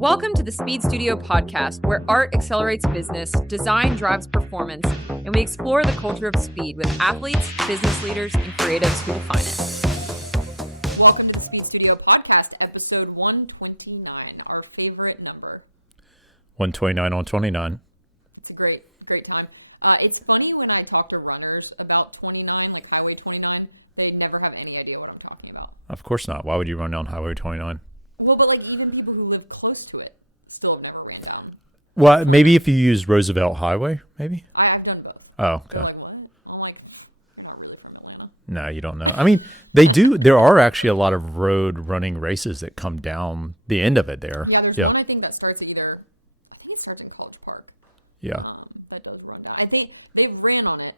Welcome to the Speed Studio podcast, where art accelerates business, design drives performance, and we explore the culture of speed with athletes, business leaders, and creatives who define it. Welcome to the Speed Studio podcast, episode 129, our favorite number. 129 on 29. It's a great time. It's funny when I talk to runners about 29, like Highway 29, they never have any idea what I'm talking about. Of course not. Why would you run down Highway 29? Well, but like even people who live close to it still have never ran down. Well, maybe if you use Roosevelt Highway, maybe? I've done both. Oh, okay. Like, what? I'm like, I'm not really from Atlanta. No, you don't know. I mean, they do. There are actually a lot of road running races that come down the end of it there. Yeah, there's one I think that starts at I think it starts in College Park. Yeah. That does run down. I think they ran on it.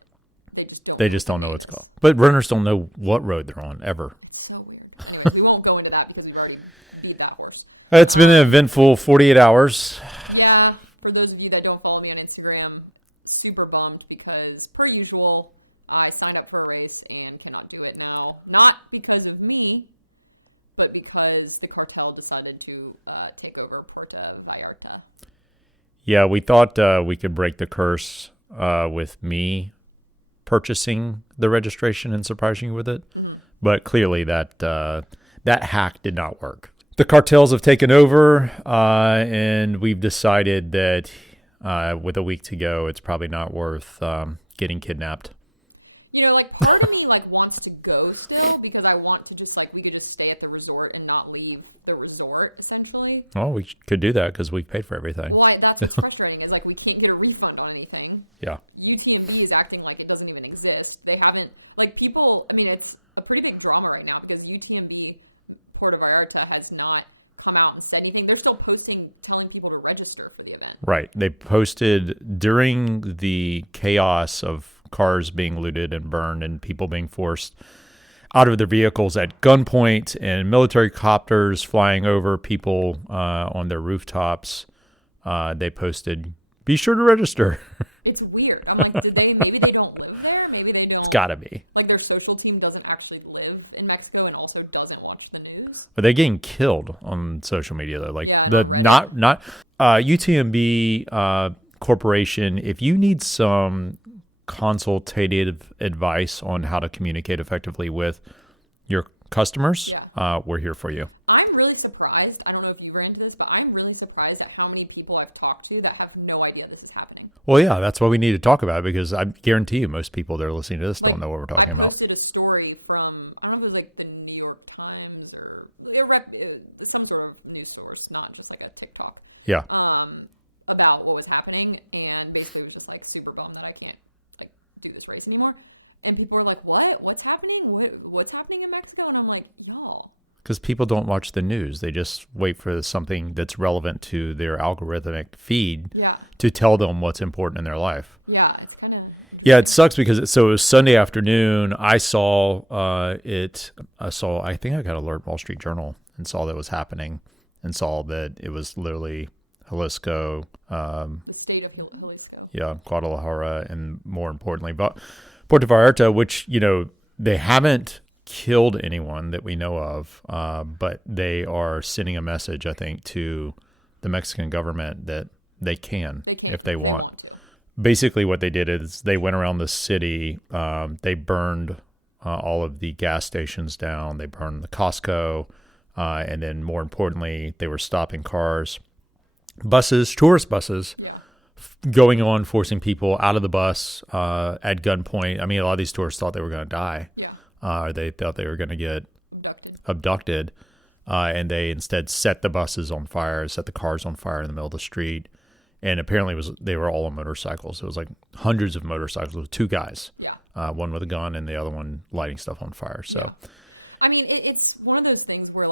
They just don't know what it's called. But runners don't know what road they're on ever. It's so weird. We won't go into that because we've already beat that horse. It's been an eventful 48 hours. Yeah, for those of you that don't follow me on Instagram, super bummed because, per usual, I signed up for a race and cannot do it now. Not because of me, but because the cartel decided to take over Puerto Vallarta. Yeah, we thought we could break the curse with me purchasing the registration and surprising you with it. Mm-hmm. But clearly that hack did not work. The cartels have taken over, and we've decided that with a week to go, it's probably not worth getting kidnapped. You know, like, part of me, wants to go still, because I want to just, we could just stay at the resort and not leave the resort, essentially. Well, we could do that, because we've paid for everything. Well, that's what's frustrating, is, we can't get a refund on anything. Yeah. UTMB is acting like it doesn't even exist. They haven't, people, it's a pretty big drama right now, because UTMB Puerto Vallarta has not come out and said anything. They're still posting, telling people to register for the event. Right. They posted during the chaos of cars being looted and burned and people being forced out of their vehicles at gunpoint and military copters flying over people on their rooftops. They posted, be sure to register. It's weird. I'm like, maybe they don't live there? Maybe they don't. It's got to be. Their social team doesn't actually live in Mexico and also doesn't watch the news. But they're getting killed on social media though. Not UTMB Corporation. If you need some consultative advice on how to communicate effectively with your customers, we're here for you. I'm really surprised. I don't know if you ran into this, but I'm really surprised at how many people I've talked to that have no idea this is happening. Well, yeah, that's why we need to talk about it, because I guarantee you most people that are listening to this don't know what we're talking about. I posted a story from, I don't know if it was the New York Times or some sort of news source, not just a TikTok. Yeah. About what was happening, and basically it was just super bummed that I can't do this race anymore. And people were like, "What? What's happening? What's happening in Mexico?" And I'm like, "Y'all." Because people don't watch the news; they just wait for something that's relevant to their algorithmic feed to tell them what's important in their life. Yeah, it's kind of. Yeah, it sucks because it was Sunday afternoon. I saw it. I think I got Alert Wall Street Journal and saw that it was happening, and saw that it was literally Jalisco. The state of Jalisco. Yeah, Guadalajara, and more importantly, Puerto Vallarta, which, they haven't killed anyone that we know of, but they are sending a message, I think, to the Mexican government that they can if they want. Basically, what they did is they went around the city, they burned all of the gas stations down, they burned the Costco, and then more importantly, they were stopping cars, buses, tourist buses, going on, forcing people out of the bus at gunpoint. I mean, a lot of these tourists thought they were going to die. Yeah. They thought they were going to get abducted. And they instead set the buses on fire, set the cars on fire in the middle of the street. And apparently they were all on motorcycles. It was hundreds of motorcycles with two guys, one with a gun and the other one lighting stuff on fire. So, I mean, it's one of those things where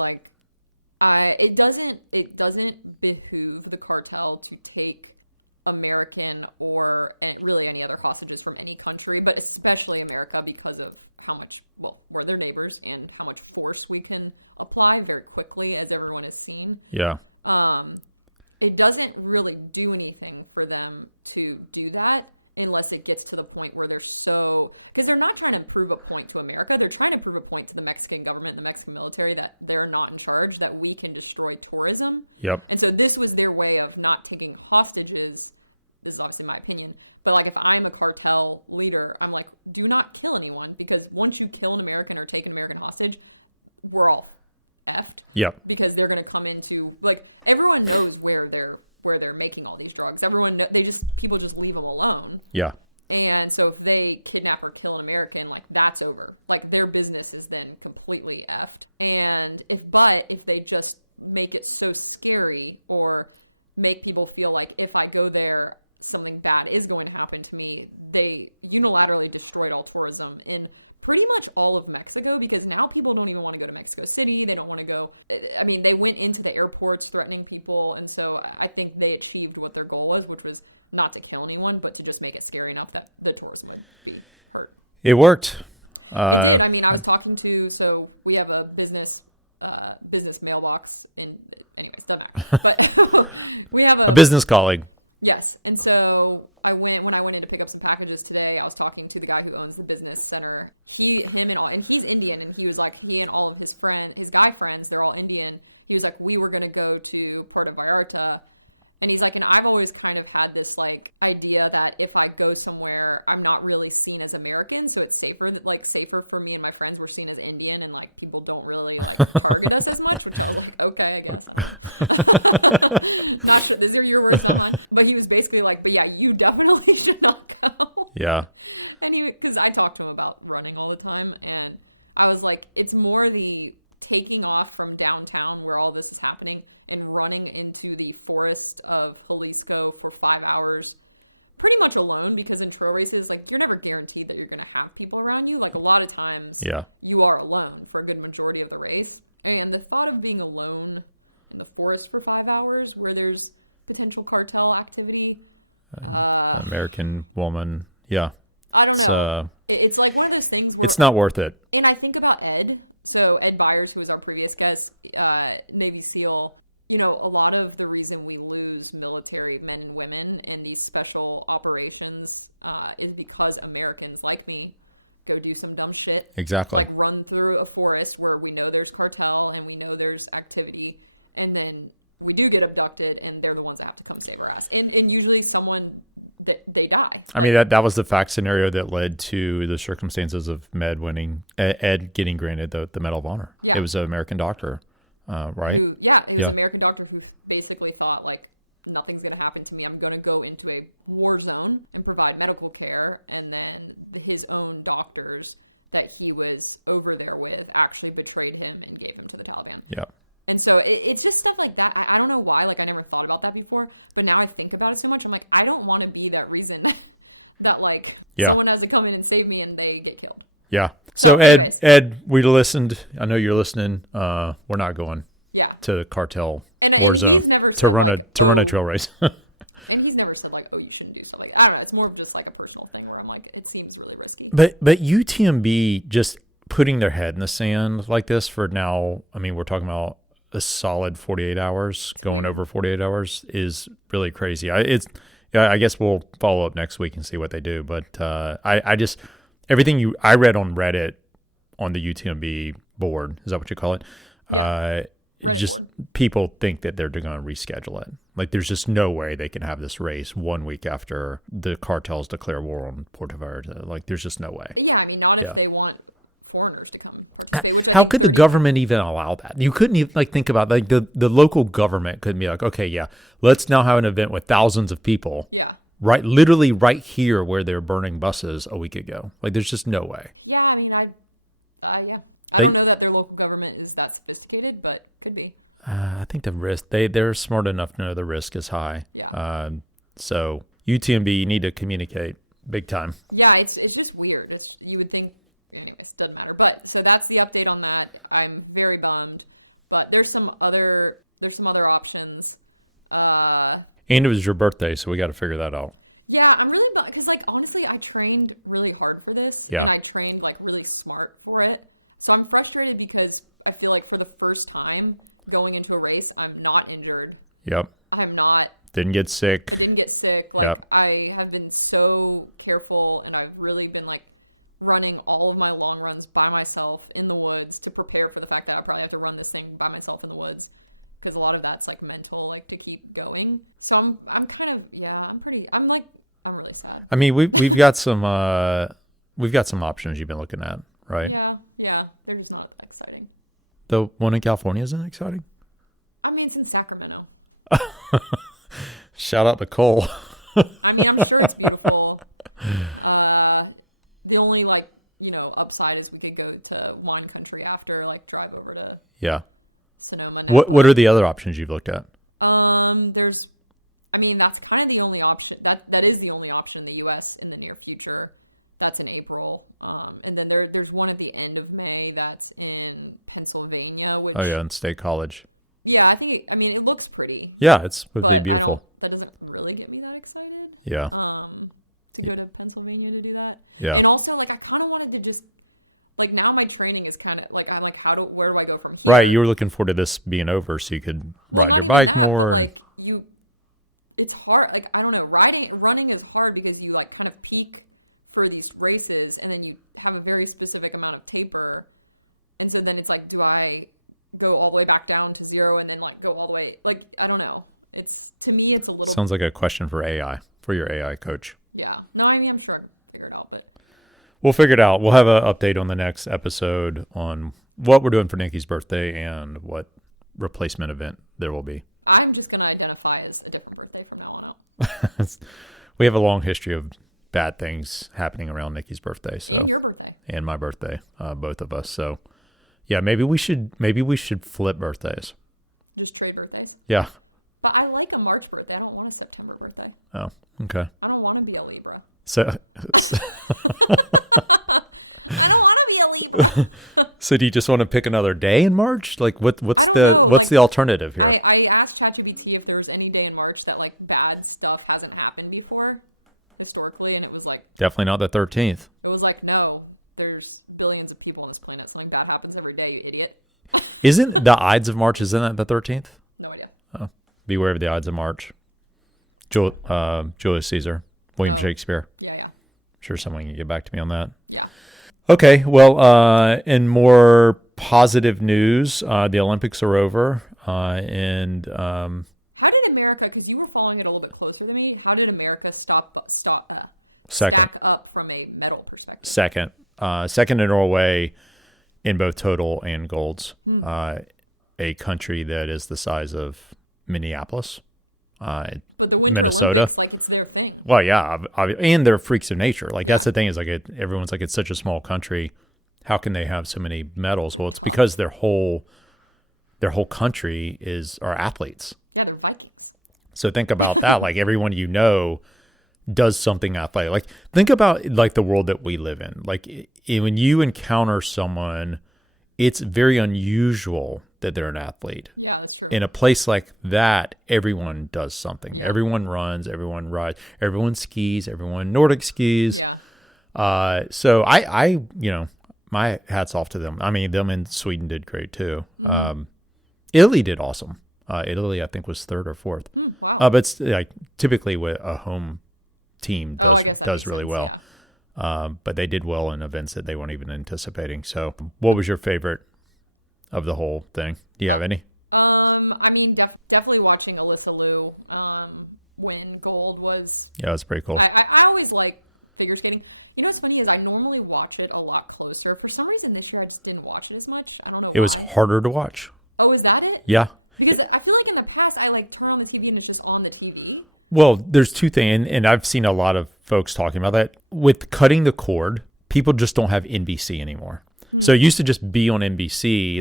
it doesn't behoove the cartel to take American or really any other hostages from any country, but especially America, because of how much, we're their neighbors and how much force we can apply very quickly, as everyone has seen. Yeah. It doesn't really do anything for them to do that unless it gets to the point where they're so, because they're not trying to prove a point to America, they're trying to prove a point to the Mexican government, the Mexican military, that they're not in charge, that we can destroy tourism. Yep. And so this was their way of not taking hostages. This is obviously my opinion, but like if I'm a cartel leader, I'm like, do not kill anyone, because once you kill an American or take an American hostage, we're all effed. Yep. Because they're going to come into, like, everyone knows where they're making all these drugs. People just leave them alone. Yeah. And so if they kidnap or kill an American, like, that's over. Like, their business is then completely effed. And if they just make it so scary or make people feel like if I go there, something bad is going to happen to me, they unilaterally destroyed all tourism in pretty much all of Mexico, because now people don't even want to go to Mexico City. They don't want to go. I mean, they went into the airports threatening people, and so I think they achieved what their goal was, which was not to kill anyone, but to just make it scary enough that the tourists would be hurt. It worked. I was talking to, so we have a business mailbox in, anyways, doesn't matter. But we have a business colleague. Yes, and so when I went in to pick up some packages today, I was talking to the guy who owns the business center. And he's Indian, and he was like, he and all of his guy friends, they're all Indian. He was like, we were going to go to Puerto Vallarta, and he's like, and I've always kind of had this like idea that if I go somewhere, I'm not really seen as American, so it's safer for me and my friends. We're seen as Indian, and like people don't really target us as much. Which I'm like, okay, I guess. Not that these are your words, but he was basically like, but yeah, you definitely should not go. Yeah. And because I talked to him about running all the time, and I was like, it's more the taking off from downtown where all this is happening and running into the forest of Jalisco for 5 hours, pretty much alone, because in trail races, like, you're never guaranteed that you're going to have people around you. Like, a lot of times, you are alone for a good majority of the race. And the thought of being alone in the forest for 5 hours where there's potential cartel activity. American woman. Yeah. I don't know. It's like one of those things where, it's not worth it. And I think about Ed. So Ed Byers, who was our previous guest, Navy SEAL, a lot of the reason we lose military men and women in these special operations is because Americans like me go do some dumb shit. Exactly. Like run through a forest where we know there's cartel and we know there's activity, and then we do get abducted, and they're the ones that have to come save our ass. And usually someone that they die. I mean, that was the fact scenario that led to the circumstances of Ed getting granted the Medal of Honor. Yeah. It was an American doctor, right? It was an American doctor who basically thought, like, nothing's going to happen to me. I'm going to go into a war zone and provide medical care, and then his own doctors that he was over there with actually betrayed him and gave him to the Taliban. Yeah. And so it's just stuff like that. I don't know why. Like, I never thought about that before. But now I think about it so much. I'm like, I don't want to be that reason that like, someone has to come in and save me and they get killed. Yeah. So, Ed, we listened. I know you're listening. We're not going to the cartel war zone to run a trail race. And he's never said, like, oh, you shouldn't do something. I don't know. It's more of just like a personal thing where I'm like, it seems really risky. But UTMB just putting their head in the sand like this for now, I mean, we're talking about a solid 48 hours, going over 48 hours is really crazy. I guess we'll follow up next week and see what they do. But I just, everything I read on Reddit on the UTMB board, is that what you call it? Just people think that they're going to reschedule it. Like, there's just no way they can have this race 1 week after the cartels declare war on Puerto Vallarta. Like, there's just no way. Yeah, I mean, not if they want foreigners to come. How could the government even allow that? You couldn't even think about the local government couldn't be like, okay, yeah, let's now have an event with thousands of people. Yeah. Right, literally right here where they're burning buses a week ago. Like, there's just no way. Yeah, I mean, I don't know that their local government is that sophisticated, but could be. I think the risk they're smart enough to know the risk is high. Yeah. So UTMB, you need to communicate big time. Yeah, it's just weird. You would think. Doesn't matter. But so that's the update on that. I'm very bummed, but there's some other options. And it was your birthday, so we got to figure that out. Yeah, I'm really not, because like honestly, I trained really hard for this. Yeah. And I trained like really smart for it. So I'm frustrated because I feel like for the first time going into a race, I'm not injured. Yep. I have not. Didn't get sick. Didn't get sick. Like, Yep. I have been so careful, and I've really been like running all of my long runs by myself in the woods to prepare for the fact that I probably have to run this thing by myself in the woods, because a lot of that's like mental, like to keep going. So I'm kind of, I'm really sad. I mean, we've got some options you've been looking at, right? Yeah, they're just not that exciting. The one in California isn't exciting. I mean, it's in Sacramento. Shout out to Cole. I mean, I'm sure it's beautiful. The only upside is we could go to wine country after, like drive over to Sonoma. What are the other options you've looked at? That's kind of the only option. That is the only option in the U.S. in the near future. That's in April. And then there's one at the end of May that's in Pennsylvania. In State College. Yeah, I think. It looks pretty. Yeah, would be beautiful. That doesn't really get me that excited. Yeah. To go to Pennsylvania to do that. Yeah. And also, I kind of wanted to just, now my training is kind of where do I go from here? Right, you were looking forward to this being over so you could ride your bike more. It's hard. I don't know. Running is hard because you kind of peak for these races, and then you have a very specific amount of taper, and so then it's do I go all the way back down to zero and then go all the way? I don't know. To me it's a little. Sounds like a question for AI, for your AI coach. Yeah. No, I'm sure I'll figure it out, but we'll figure it out. We'll have an update on the next episode on what we're doing for Nikki's birthday and what replacement event there will be. I'm just going to identify as a different birthday from now on out. We have a long history of bad things happening around Nikki's birthday, And your birthday. And my birthday, both of us. So, yeah, maybe we should flip birthdays. Just trade birthdays. Yeah. But I like a March birthday. I don't want a September birthday. Oh, okay. I don't want to be a Libra. So, I don't want to be a Libra. so do you just want to pick another day in March? What's the alternative here? I asked ChatGPT if there was any day in March that bad stuff hasn't happened before historically, and it was definitely not the 13th. It was no, there's billions of people on this planet. Something bad happens every day, you idiot. Isn't the Ides of March? Isn't that the 13th? No idea. Oh, beware of the Ides of March. Julius Caesar, William Shakespeare. Yeah. I'm sure someone can get back to me on that. Yeah. Okay, well, in more positive news, the Olympics are over, and how did America? Because you were following it a little bit closer than me. How did America stack up from a medal perspective? Second in Norway in both total and golds. A country that is the size of Minneapolis, Minnesota. Olympics, it's their thing. Well, yeah, and they're freaks of nature. That's the thing is everyone's it's such a small country. How can they have so many medals? Well, it's because their whole country are athletes. Yeah, they're Vikings. So think about that. Everyone does something athletic. Think about the world that we live in. When you encounter someone, it's very unusual that they're an athlete. Yeah, that's true. In a place like that, everyone does something. Yeah. Everyone runs, everyone rides, everyone skis, everyone Nordic skis. Yeah. So I my hat's off to them. Them in Sweden did great too. Italy did awesome. Italy, I think, was third or fourth. Wow. But it's typically with a home team does really well. Yeah. But they did well in events that they weren't even anticipating. So what was your favorite of the whole thing? Do you have any? Definitely watching Alysa Liu win gold was... Yeah, it was pretty cool. I always like figure skating. You know what's funny is I normally watch it a lot closer. For some reason this year I just didn't watch it as much. I don't know. It was harder to watch. Oh, is that it? Yeah. Because I feel like in the past I turn on the TV and it's just on the TV. Well, there's two things, and I've seen a lot of folks talking about that. With cutting the cord, people just don't have NBC anymore. Mm-hmm. So it used to just be on NBC,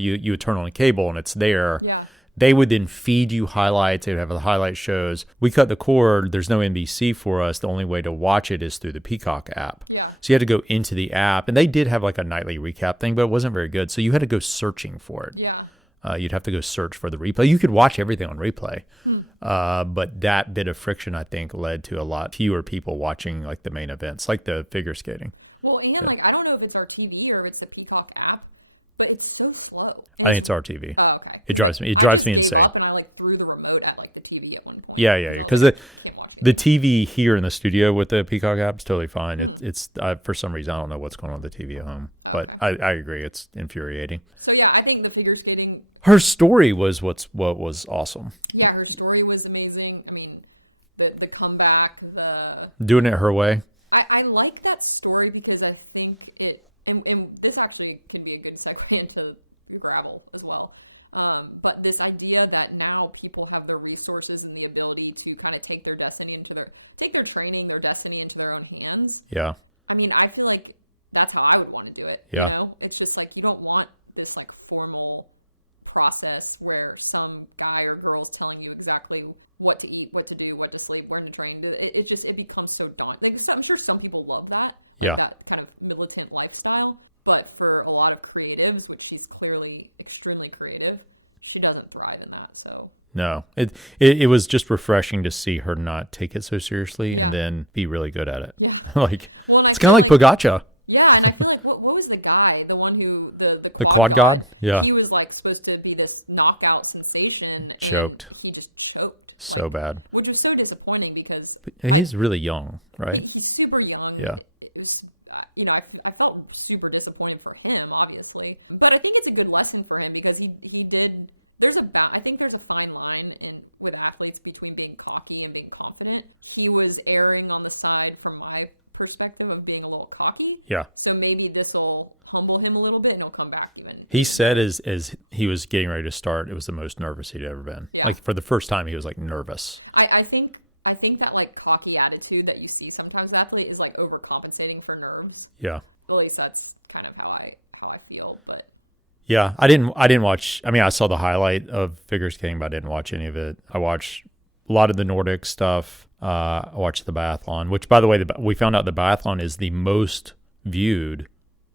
you would turn on a cable and it's there. Yeah. They would then feed you highlights. They would have the highlight shows. We cut the cord. There's no NBC for us. The only way to watch it is through the Peacock app. Yeah. So you had to go into the app, and they did have a nightly recap thing, but it wasn't very good. So you had to go searching for it. Yeah. You'd have to go search for the replay. You could watch everything on replay. But that bit of friction, I think, led to a lot fewer people watching the main events, like the figure skating. Well, and I don't know if it's our TV or if it's the Peacock app, but it's so slow. I think it's our TV. Oh, okay. It drives me insane. Up and I threw the remote at the TV Yeah. Because the TV here in the studio with the Peacock app is totally fine. It's for some reason, I don't know what's going on with the TV at home. But I agree. It's infuriating. So, yeah, I think the figure skating... Her story was what was awesome. Yeah, her story was amazing. I mean, the comeback, doing it her way. I like that story because I think it... And this actually can be a good segue into gravel as well. But this idea that now people have the resources and the ability to kind of take their destiny take their training, their destiny into their own hands. Yeah. I mean, I feel like that's how I would want to do it. Yeah. You know? It's just like you don't want this like formal process where some guy or girl is telling you exactly what to eat, what to do, what to sleep, where to train. It becomes so daunting. Like, I'm sure some people love that. Yeah. Like that kind of militant lifestyle. But for a lot of creatives, which she's clearly extremely creative, she doesn't thrive in that. So no, it was just refreshing to see her not take it so seriously and then be really good at it. Yeah. It's kind of like Pogača. Yeah, and I feel like what was the guy, the one who the quad god? Yeah, he was like supposed to be this knockout sensation. Choked. He just choked so bad, which was so disappointing because he's really young, right? He's super young. Yeah. It was, I felt super disappointed for him, obviously, but I think it's a good lesson for him because he did. I think there's a fine line with athletes between being cocky and being confident. He was erring on the side, from my perspective, of being a little cocky. Yeah. So maybe this will humble him a little bit and he'll come back even. He said as he was getting ready to start, it was the most nervous he'd ever been. Yeah. Like for the first time, he was like nervous. I think that like cocky attitude that you see sometimes with athletes is like overcompensating for nerves. Yeah. At least that's kind of how I feel, but. Yeah, I didn't watch. I mean, I saw the highlight of figure skating, but I didn't watch any of it. I watched a lot of the Nordic stuff. I watched the biathlon, which, by the way, we found out the biathlon is the most viewed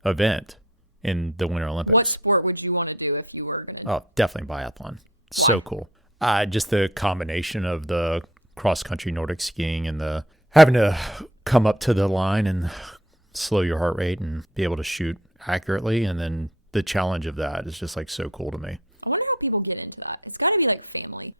event in the Winter Olympics. What sport would you want to do if you were going to? Oh, definitely biathlon. So cool. Just the combination of the cross-country Nordic skiing and the having to come up to the line and slow your heart rate and be able to shoot accurately, and then the challenge of that is just like so cool to me. I wonder how people get into that. It's got to be like family.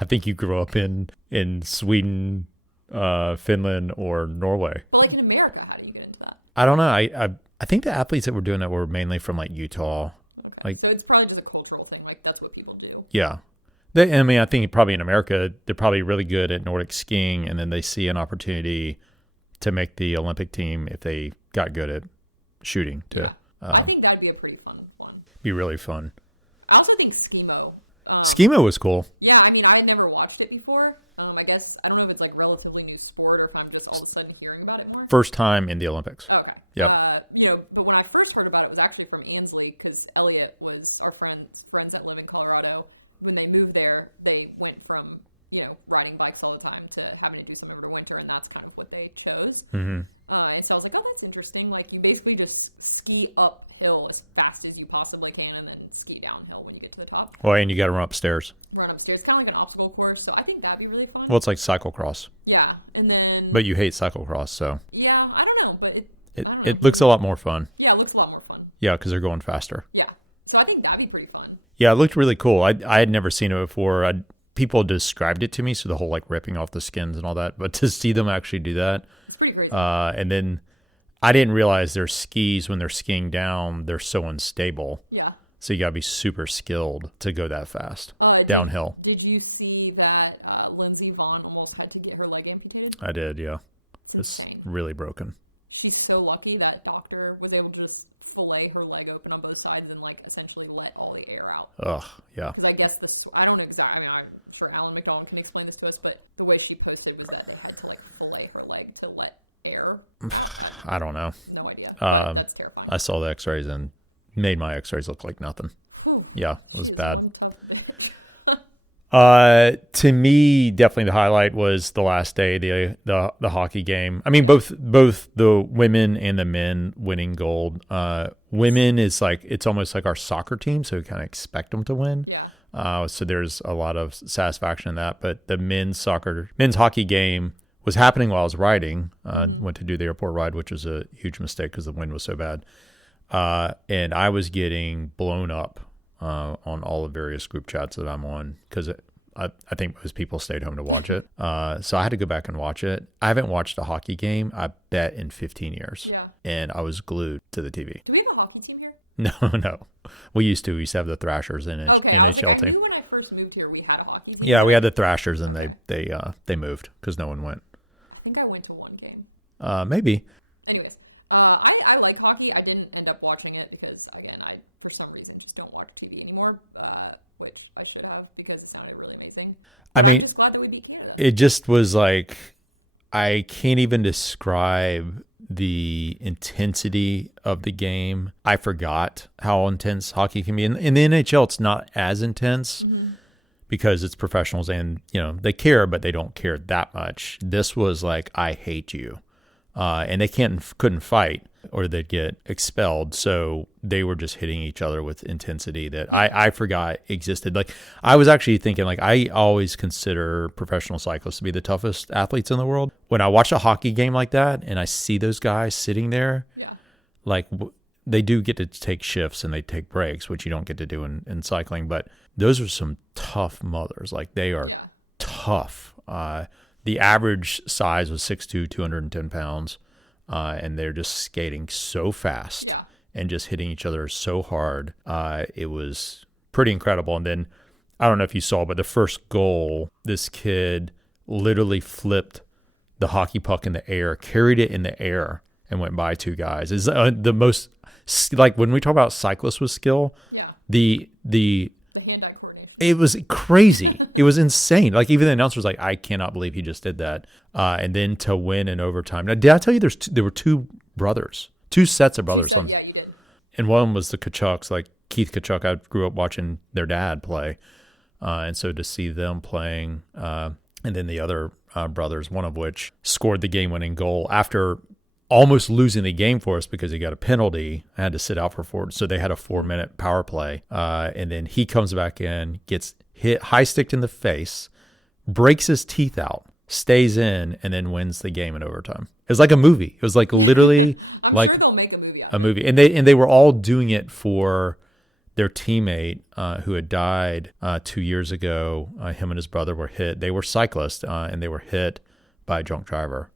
I think you grew up in Sweden, Finland, or Norway. But like in America, how do you get into that? I don't know. I think the athletes that were doing that were mainly from like Utah. Okay. Like, so it's probably just a cultural thing. Like that's what people do. Yeah. I think probably in America, they're probably really good at Nordic skiing, and then they see an opportunity to make the Olympic team if they got good at shooting too. Yeah. I think that'd be a pretty fun one. Be really fun. I also think skimo. Skimo was cool. Yeah, I mean, I had never watched it before. I guess, I don't know if it's like relatively new sport or if I'm just all of a sudden hearing about it more. First time in the Olympics. Okay. Yep. But when I first heard about it, it was actually from Ansley because Elliot was our friends that live in Colorado. When they moved there, they went from, riding bikes all the time to having to do something over the winter, and that's kind of what they chose. Mm-hmm. And so I was like, oh, that's interesting. Like, you basically just ski uphill as fast as you possibly can and then ski downhill when you get to the top. Well, and you got to run upstairs. Kind of like an obstacle course, so I think that'd be really fun. Well, it's like cyclocross. Yeah, and then... But you hate cyclocross, so... Yeah, I don't know, but it looks a lot more fun. Yeah, it looks a lot more fun. Yeah, because they're going faster. Yeah, so I think that'd be pretty fun. Yeah, it looked really cool. I had never seen it before. People described it to me, so the whole like ripping off the skins and all that, but to see them actually do that... It's pretty great. And then I didn't realize their skis, when they're skiing down, they're so unstable. Yeah. So you got to be super skilled to go that fast downhill. Did you see that Lindsey Vonn almost had to get her leg amputated? I did, yeah. It's really broken. She's so lucky that doctor was able to just fillet her leg open on both sides and like essentially let all the air out. Ugh, yeah. Because I guess I don't know exactly. I'm sure Alan McDonald can explain this to us, but the way she posted was that they had to like fillet her leg to let air. I don't know. No idea. That's terrifying. I saw the X-rays and made my X-rays look like nothing. Whew. Yeah, it was bad. To me, definitely the highlight was the last day, the hockey game. I mean, both the women and the men winning gold. Women is like, it's almost like our soccer team, so we kind of expect them to win. Yeah. So there's a lot of satisfaction in that. But the men's hockey game was happening while I was riding. Went to do the airport ride, which was a huge mistake because the wind was so bad. And I was getting blown up on all the various group chats that I'm on because I think most people stayed home to watch it. So I had to go back and watch it. I haven't watched a hockey game, I bet, in 15 years. Yeah. And I was glued to the TV. Do we have a hockey team here? No. We used to. We used to have the Thrashers in NHL team. I knew when I first moved here, we had a hockey team. Yeah, we had the Thrashers, and they moved because no one went. I think I went to one game. Maybe. Anyways, I like hockey. I didn't end up watching it because, again, I, for some reason, just don't watch TV anymore, which I should have because it sounded really amazing. I mean, I'm just glad that we beat Canada. it just was like, I can't even describe the intensity of the game. I forgot how intense hockey can be. In the NHL, it's not as intense because it's professionals and, they care, but they don't care that much. This was like, I hate you. And they couldn't fight or they'd get expelled. So they were just hitting each other with intensity that I forgot existed. Like, I was actually thinking, like, I always consider professional cyclists to be the toughest athletes in the world. When I watch a hockey game like that and I see those guys sitting there, like, they do get to take shifts and they take breaks, which you don't get to do in cycling. But those are some tough mothers. Like, they are tough. The average size was 6'2", 210 pounds, and they're just skating so fast and just hitting each other so hard. It was pretty incredible. And then, I don't know if you saw, but the first goal, this kid literally flipped the hockey puck in the air, carried it in the air, and went by two guys. Is the most, like, when we talk about cyclists with skill, the hand-eye coordination. It was crazy. It was insane. Like, even the announcer was like, I cannot believe he just did that. And then to win in overtime. Now, did I tell you there were two brothers, two sets of brothers? Yeah, you did. And one was the Kachucks, like Keith Kachuk. I grew up watching their dad play. And so to see them playing, and then the other brothers, one of which scored the game-winning goal after almost losing the game for us because he got a penalty. I had to sit out for 4. So they had a 4-minute power play. And then he comes back in, gets hit high-sticked in the face, breaks his teeth out, stays in, and then wins the game in overtime. It was like a movie. It was like literally I'm sure they'll make a movie out a movie. And they were all doing it for their teammate who had died 2 years ago. Him and his brother were hit. They were cyclists, and they were hit by a drunk driver.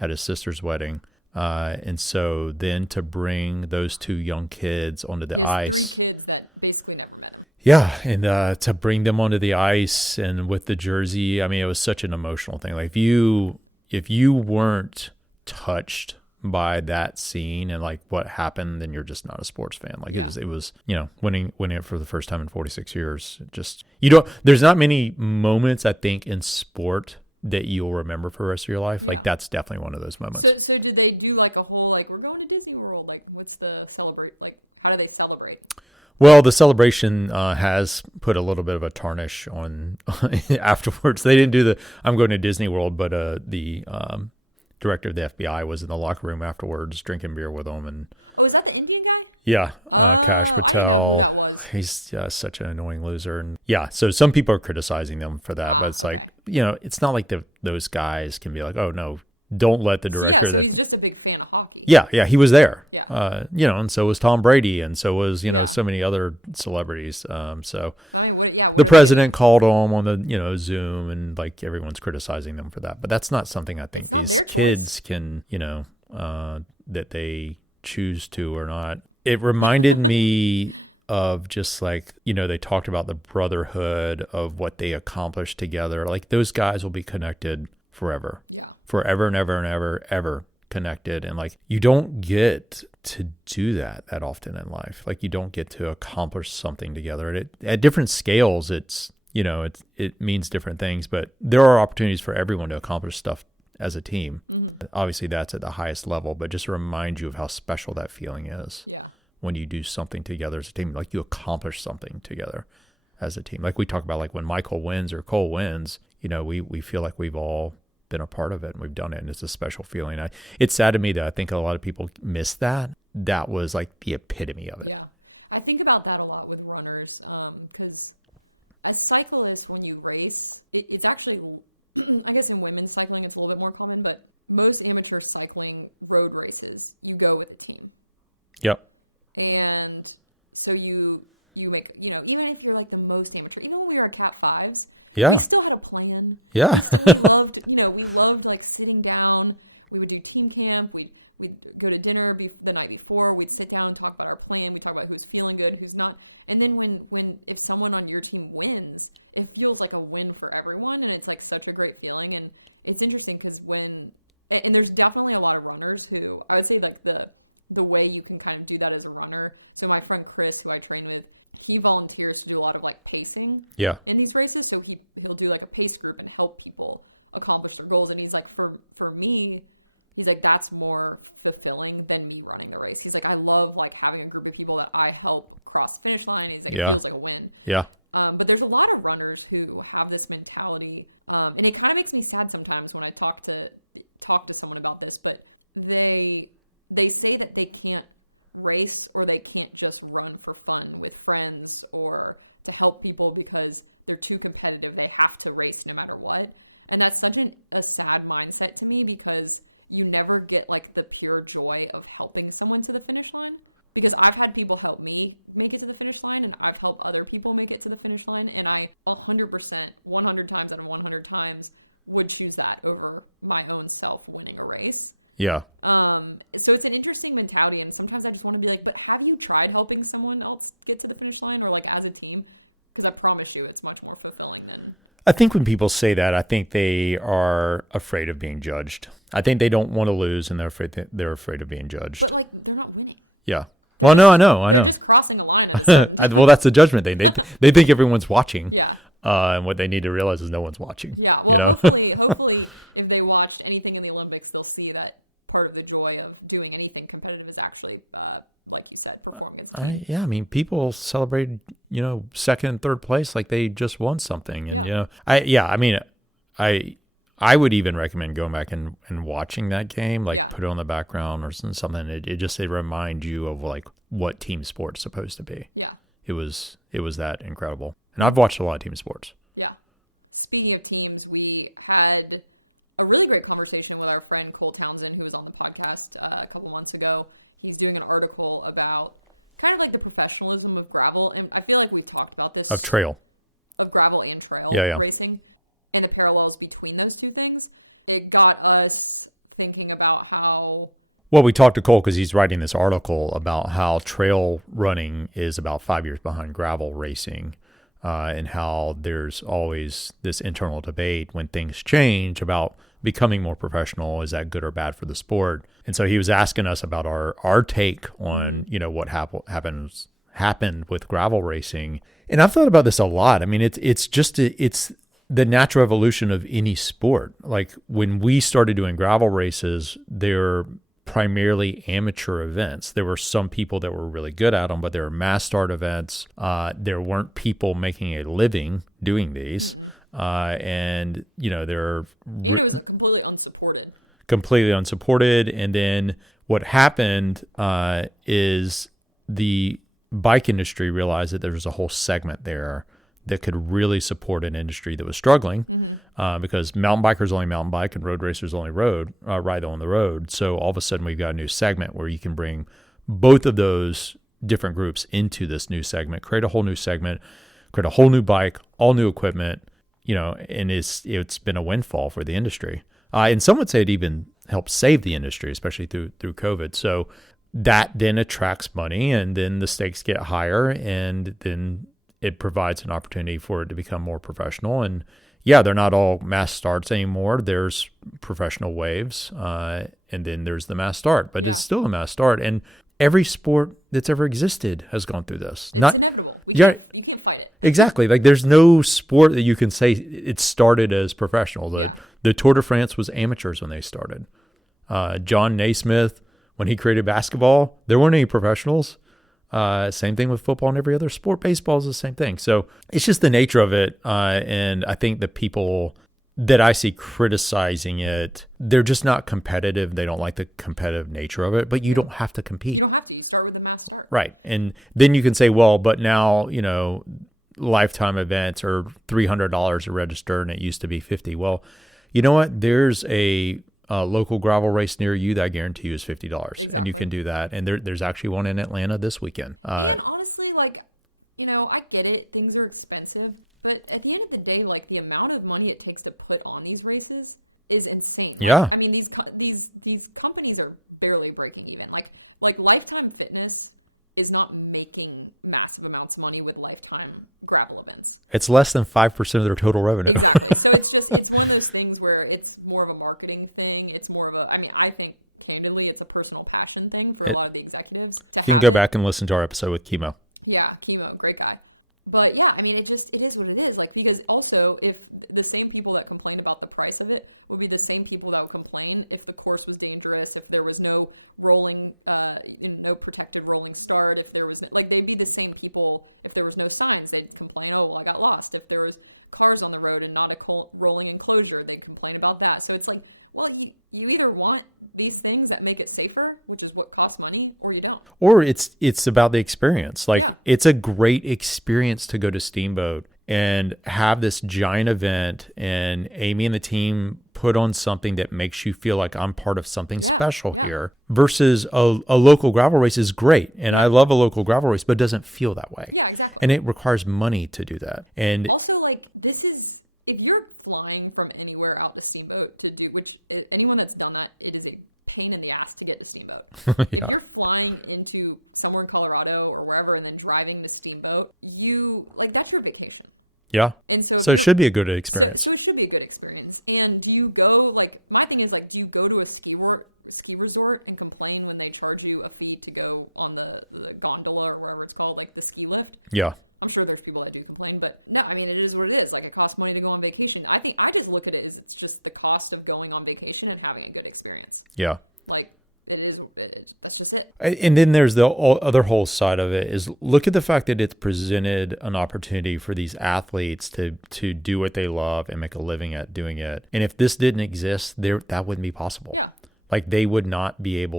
At his sister's wedding. And so then to bring those two young kids onto the ice. 3 kids that basically never met. Yeah, and to bring them onto the ice and with the jersey, I mean, it was such an emotional thing. Like, if you weren't touched by that scene and like what happened, then you're just not a sports fan. Like, it was winning it for the first time in 46 years. Just, there's not many moments, I think, in sport that you'll remember for the rest of your life. Like, that's definitely one of those moments. So did they do like a whole, like, we're going to Disney World? Like, what's the celebrate? Like, how do they celebrate? Well, the celebration has put a little bit of a tarnish on afterwards. They didn't do the I'm going to Disney World, but the director of the FBI was in the locker room afterwards drinking beer with them. And is that the Indian guy? Yeah, Kash Patel. He's such an annoying loser. And yeah, so some people are criticizing them for that, but it's like, it's not like those guys can be like, oh no, don't let the director so he's just a big fan of hockey. Yeah, he was there. Yeah. And so was Tom Brady, and so was, so many other celebrities. The president called him on the, Zoom, and like everyone's criticizing them for that. But that's not something I think these kids can, that they choose to or not. It reminded me of just like, they talked about the brotherhood of what they accomplished together. Like, those guys will be connected forever, forever and ever and ever connected. And like, you don't get to do that often in life. Like, you don't get to accomplish something together. At different scales, it's, it means different things, but there are opportunities for everyone to accomplish stuff as a team. Mm-hmm. Obviously that's at the highest level, but just remind you of how special that feeling is. When you do something together as a team, like you accomplish something together as a team. Like we talk about, like when Michael wins or Cole wins, we feel like we've all been a part of it and we've done it, and it's a special feeling. It's sad to me that I think a lot of people miss that. That was like the epitome of it. Yeah, I think about that a lot with runners because as cyclists, when you race, it's actually, I guess in women's cycling it's a little bit more common, but most amateur cycling road races, you go with a team. Yep. And so you make, even if you're like the most amateur, even when we were Cat 5s, Yeah. we still had a plan. Yeah. We loved like sitting down. We would do team camp. We'd go to dinner the night before. We'd sit down and talk about our plan. We'd talk about who's feeling good, who's not. And then if someone on your team wins, it feels like a win for everyone, and it's like such a great feeling. And it's interesting because and there's definitely a lot of runners who, I would say like the way you can kind of do that as a runner. So my friend Chris, who I train with, he volunteers to do a lot of like pacing in these races. So he'll do like a pace group and help people accomplish their goals. And he's like, for me, he's like, that's more fulfilling than me running the race. He's like, I love like having a group of people that I help cross the finish line. He's like, it feels like a win. Yeah. But there's a lot of runners who have this mentality, and it kind of makes me sad sometimes when I talk to someone about this. But they say that they can't race or they can't just run for fun with friends or to help people because they're too competitive. They have to race no matter what, and that's such a sad mindset to me because you never get like the pure joy of helping someone to the finish line. Because I've had people help me make it to the finish line, and I've helped other people make it to the finish line, and I 100%, 100 times out of 100 times would choose that over my own self winning a race. Yeah. So it's an interesting mentality, and sometimes I just want to be like, but have you tried helping someone else get to the finish line or like as a team? Because I promise you it's much more fulfilling than... I think when people say that, I think they are afraid of being judged. I think they don't want to lose, and they're afraid of being judged. But like, they're not winning. Yeah. Well, no, I know. They're just crossing a line. Well, that's the judgment thing. They think everyone's watching. Yeah. And what they need to realize is no one's watching. Yeah. Well, hopefully, if they watched anything in the Olympics, they'll see that part of the joy of doing anything competitive is actually, like you said, performing. I mean, people celebrated, second and third place like they just won something, and I would even recommend going back and watching that game, like put it on the background or something. It reminds you of like what team sport's supposed to be. Yeah. It was that incredible. And I've watched a lot of team sports. Yeah. Speaking of teams, we had a really great conversation with our friend Cole Townsend, who was on the podcast a couple months ago. He's doing an article about kind of like the professionalism of gravel, and I feel like we've talked about this. Of trail. Of gravel and trail racing. And the parallels between those two things. It got us thinking about how... Well, we talked to Cole because he's writing this article about how trail running is about 5 years behind gravel racing, and how there's always this internal debate when things change about becoming more professional. Is that good or bad for the sport? And so he was asking us about our take on, what happened with gravel racing. And I've thought about this a lot. I mean, it's the natural evolution of any sport. Like when we started doing gravel races, they're primarily amateur events. There were some people that were really good at them, but they were mass start events. There weren't people making a living doing these. And, they're it was completely unsupported. Completely unsupported. And then what happened is the bike industry realized that there was a whole segment there that could really support an industry that was struggling, because mountain bikers only mountain bike and road racers only ride on the road. So all of a sudden we've got a new segment where you can bring both of those different groups into this new segment, create a whole new segment, create a whole new bike, all new equipment, and it's been a windfall for the industry. And some would say it even helped save the industry, especially through COVID. So that then attracts money, and then the stakes get higher, and then it provides an opportunity for it to become more professional. And they're not all mass starts anymore. There's professional waves, and then there's the mass start, but it's still a mass start. And every sport that's ever existed has gone through this. It's inevitable. You can't fight it. Exactly. Like there's no sport that you can say it started as professional. The Tour de France was amateurs when they started. John Naismith, when he created basketball, there weren't any professionals. Same thing with football and every other sport. Baseball is the same thing. So it's just the nature of it. And I think the people that I see criticizing it, they're just not competitive. They don't like the competitive nature of it, but you don't have to compete. You don't have to. You start with the mass start. Right. And then you can say, well, but now, lifetime events are $300 to register and it used to be $50. Well, you know what? There's a local gravel race near you that I guarantee you is $50, and you can do that. And there's actually one in Atlanta this weekend. And honestly, get it. Things are expensive. But at the end of the day, like, the amount of money it takes to put on these races is insane. Yeah. I mean, these companies are barely breaking even. Like Lifetime Fitness is not making massive amounts of money with Lifetime gravel events. It's less than 5% of their total revenue. Exactly. So it's one of those things where it's more of a marketing thing. It's more of a, I mean, I think, candidly, it's a personal passion thing for a lot of the executives. You can go back and listen to our episode with Chemo. Yeah, Chemo, great guy. But yeah, I mean, it is what it is. Like, because also, if the same people that complain about the price of it would be the same people that would complain if the course was dangerous, if there was no no protective rolling start, if there was, like, they'd be the same people if there was no signs. They'd complain, oh, well, I got lost. If there was cars on the road and not a rolling enclosure, they'd complain about that. So it's like, well, you either want these things that make it safer, which is what costs money, or you don't. Or it's about the experience. Like, it's a great experience to go to Steamboat and have this giant event, and Amy and the team put on something that makes you feel like I'm part of something special here, versus a local gravel race is great. And I love a local gravel race, but it doesn't feel that way. Yeah, exactly. And it requires money to do that. And also, like, this is, if you're flying from anywhere out to Steamboat to do, which anyone that's done that, it is a pain in the ass to get to Steamboat. If you're flying into somewhere in Colorado or wherever and then driving to Steamboat, that's your vacation. Yeah. And so it should be a good experience. So it should be a good experience. And do you go, like, my thing is, like, do you go to a ski resort and complain when they charge you a fee to go on the gondola or whatever it's called, like the ski lift? Yeah. I'm sure there's people that do complain, but no, I mean, it is what it is. Like, it costs money to go on vacation. I just look at it as it's just the cost of going on vacation and having a good experience. Yeah. Like, that's just it. And then there's the other whole side of it is, look at the fact that it's presented an opportunity for these athletes to do what they love and make a living at doing it. And if this didn't exist, that wouldn't be possible. Yeah. Like, they wouldn't be in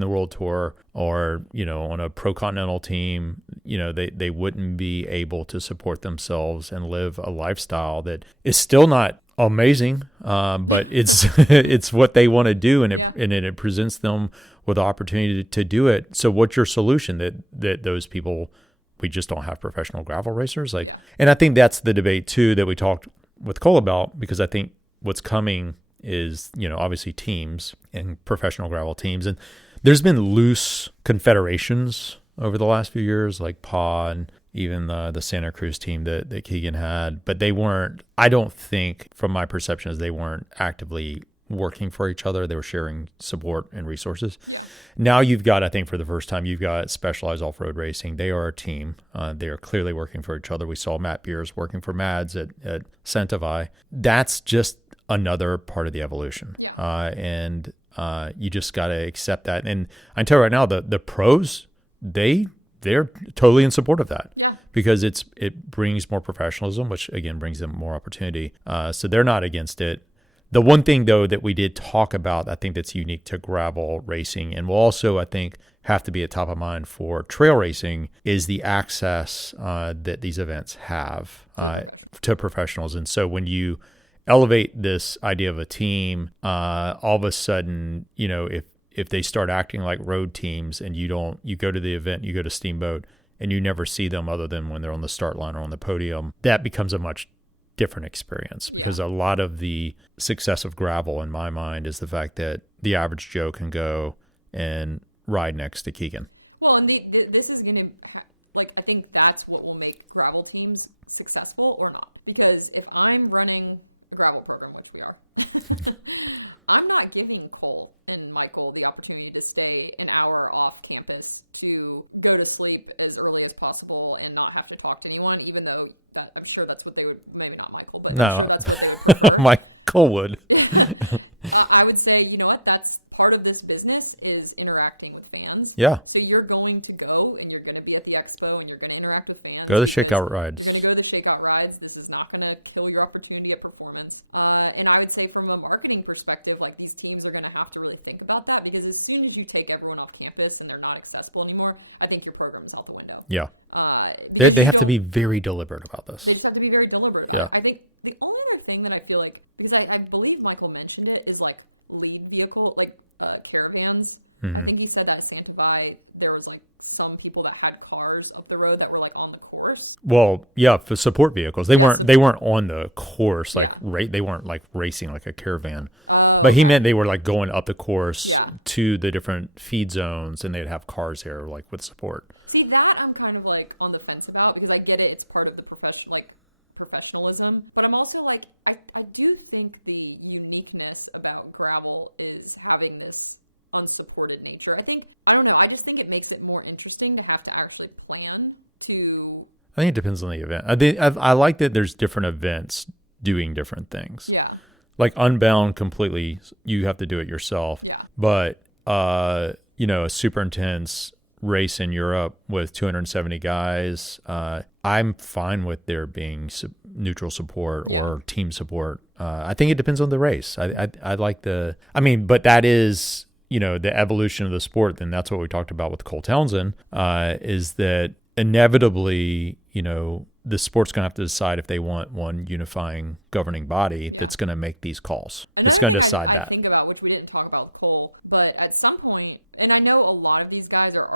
the world tour or, on a pro continental team. They wouldn't be able to support themselves and live a lifestyle that is still not amazing, but it's it's what they want to do, and it presents them with the opportunity to do it. So what's your solution? That those people, we just don't have professional gravel racers? Like, and I think that's the debate too that we talked with Cole about, because I think what's coming is, obviously teams and professional gravel teams. And there's been loose confederations over the last few years, like PA and even the Santa Cruz team that Keegan had. But they weren't, I don't think, from my perception, is they weren't actively working for each other. They were sharing support and resources. Now you've got, I think for the first time, you've got Specialized Off-Road Racing. They are a team. They are clearly working for each other. We saw Matt Beers working for Mads at Centevi. That's just another part of the evolution. And you just got to accept that. And I can tell you right now, the pros, they're totally in support of that, because it brings more professionalism, which again brings them more opportunity. So they're not against it. The one thing though that we did talk about, I think that's unique to gravel racing, and will also, I think, have to be at top of mind for trail racing, is the access that these events have to professionals. And so when you elevate this idea of a team, all of a sudden, if they start acting like road teams, and you go to the event, you go to Steamboat, and you never see them other than when they're on the start line or on the podium, that becomes a much different experience, because a lot of the success of gravel, in my mind, is the fact that the average Joe can go and ride next to Keegan. Well, and this is going to, like, I think that's what will make gravel teams successful or not. Because if I'm running a gravel program, which we are, I'm not giving Cole and Michael the opportunity to stay an hour off campus to go to sleep as early as possible and not have to talk to anyone, even though I'm sure that's what they would, maybe not Michael, but no. I'm sure that's what they would prefer. Michael would. I would say, you know what, that's part of this business is interacting with fans. Yeah. So you're going to go and you're going to be at the expo and you're going to interact with fans. Go to the shakeout rides. You're going to go to the shakeout rides. This is not going to kill your opportunity at performance. And I would say from a marketing perspective, like, these teams are going to have to really think about that, because as soon as you take everyone off campus and they're not accessible anymore, I think your program is out the window. Yeah. They have to be very deliberate about this. They just have to be very deliberate. Yeah. I think the only other thing that I feel like, because I believe Michael mentioned it, is like lead vehicle, like caravans. Mm-hmm. I think he said at Santa Vi there was like some people that had cars up the road that were like on the course. Well, yeah, for support vehicles, they weren't on the course like they weren't like racing like a caravan. But he meant they were like going up the course to the different feed zones, and they'd have cars there like with support. See, that I'm kind of like on the fence about, because I get it, it's part of the professionalism, but I'm also like, I do think the uniqueness about gravel is having this unsupported nature. I don't know, I just think it makes it more interesting to have to actually plan to... I think it depends on the event. I like that there's different events doing different things. Yeah. Like Unbound completely, you have to do it yourself. Yeah. But, a super intense race in Europe with 270 guys, I'm fine with there being neutral support or team support. I think it depends on the race. I like but that is, the evolution of the sport. Then that's what we talked about with Cole Townsend, is that inevitably, the sport's going to have to decide if they want one unifying governing body that's going to make these calls. It's going to decide that. I think about, which we didn't talk about Cole, but at some point, and I know a lot of these guys are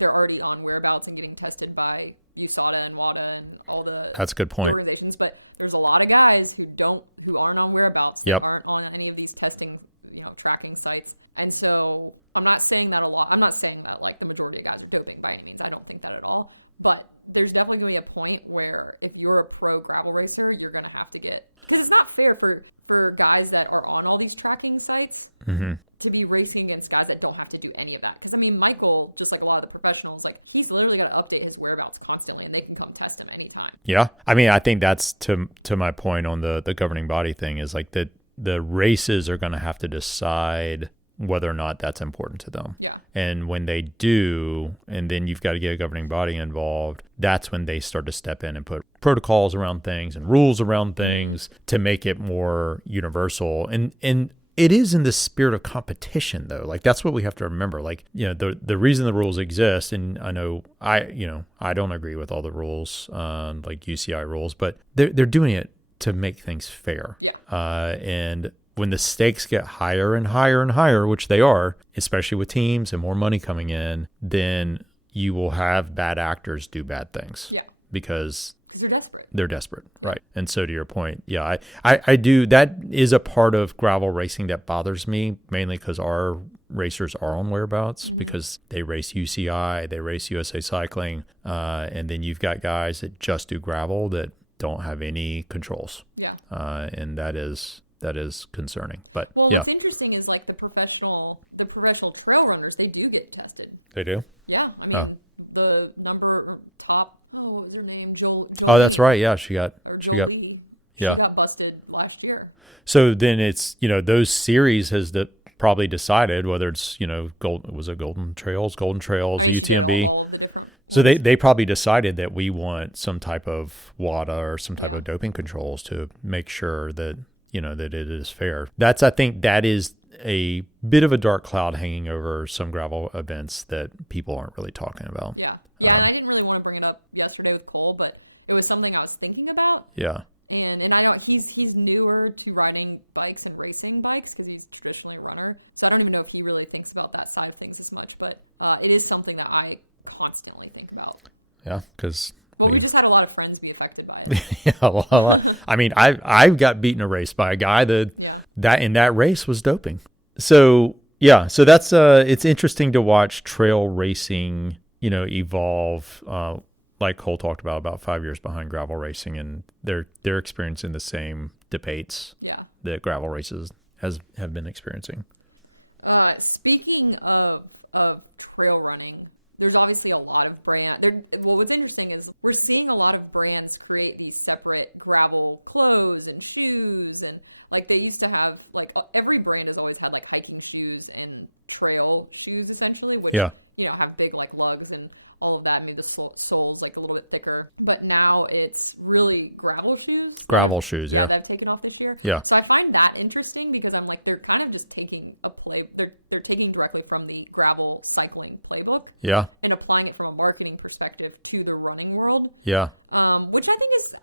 they're already on whereabouts and getting tested by USADA and WADA and all the that's a good point. Organizations, but there's a lot of guys who aren't on whereabouts, yep. aren't on any of these testing, tracking sites. And so I'm not saying that like the majority of guys are doping by any means. I don't think that at all. But there's definitely going to be a point where if you're a pro gravel racer, you're going to have to get... Because it's not fair for guys that are on all these tracking sites to be racing against guys that don't have to do any of that. Because, Michael, just like a lot of the professionals, like he's literally going to update his whereabouts constantly, and they can come test him anytime. Yeah. I think that's to my point on the governing body thing, is like that the races are going to have to decide whether or not that's important to them. Yeah. And when they do, and then you've got to get a governing body involved, that's when they start to step in and put protocols around things and rules around things to make it more universal. And it is in the spirit of competition, though. Like, that's what we have to remember. Like, the reason the rules exist, and I know I don't agree with all the rules, like UCI rules, but they're doing it to make things fair. Yeah. And when the stakes get higher and higher and higher, which they are, especially with teams and more money coming in, then you will have bad actors do bad things. Yeah. Because they're desperate. They're desperate, right? And so to your point, I do. That is a part of gravel racing that bothers me, mainly because our racers are on whereabouts, because they race UCI, they race USA Cycling, and then you've got guys that just do gravel that don't have any controls. Yeah. And that is concerning. But what's interesting is like the professional trail runners, they do get tested. They do? Yeah. The top, what was her name? Joel. Oh, that's right. Yeah, she got busted last year. So then it's, those series has probably decided whether it's, Golden Trails, UTMB. So they probably decided that we want some type of WADA or some type of doping controls to make sure that, that it is fair. I think that is a bit of a dark cloud hanging over some gravel events that people aren't really talking about. Yeah. Yeah, and I didn't really want to bring it up yesterday with Cole, but it was something I was thinking about. Yeah. And I know he's newer to riding bikes and racing bikes because he's traditionally a runner. So I don't even know if he really thinks about that side of things as much, but it is something that I constantly think about. Yeah, because... Well, we just had a lot of friends be affected by it. Yeah, a lot. I got beaten a race by a guy that in that race was doping. So that's it's interesting to watch trail racing, evolve. Like Cole talked about 5 years behind gravel racing, and they're experiencing the same debates that gravel races have been experiencing. Speaking of trail running, there's obviously a lot of brands. What's interesting is we're seeing a lot of brands create these separate gravel clothes and shoes, and like they used to have, like every brand has always had like hiking shoes and trail shoes essentially, which have big like lugs and all of that, maybe the sole's like a little bit thicker. But now it's really gravel shoes. Gravel shoes, yeah. They've taken off this year. Yeah. So I find that interesting because I'm like, they're kind of just taking they're taking directly from the gravel cycling playbook. Yeah. And applying it from a marketing perspective to the running world. Yeah. Which I think is,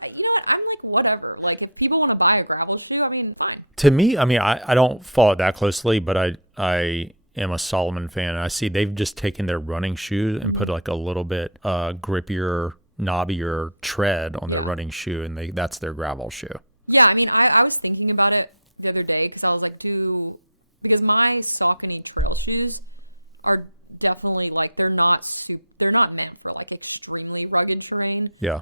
I'm like, whatever. Like, if people want to buy a gravel shoe, fine. To me, I don't follow it that closely, but I am a Solomon fan, and I see they've just taken their running shoe and put like a little bit grippier, knobbier tread on their running shoe, and that's their gravel shoe. Yeah, I mean, I was thinking about it the other day because I was like, because my Saucony trail shoes are definitely like they're not meant for like extremely rugged terrain. Yeah.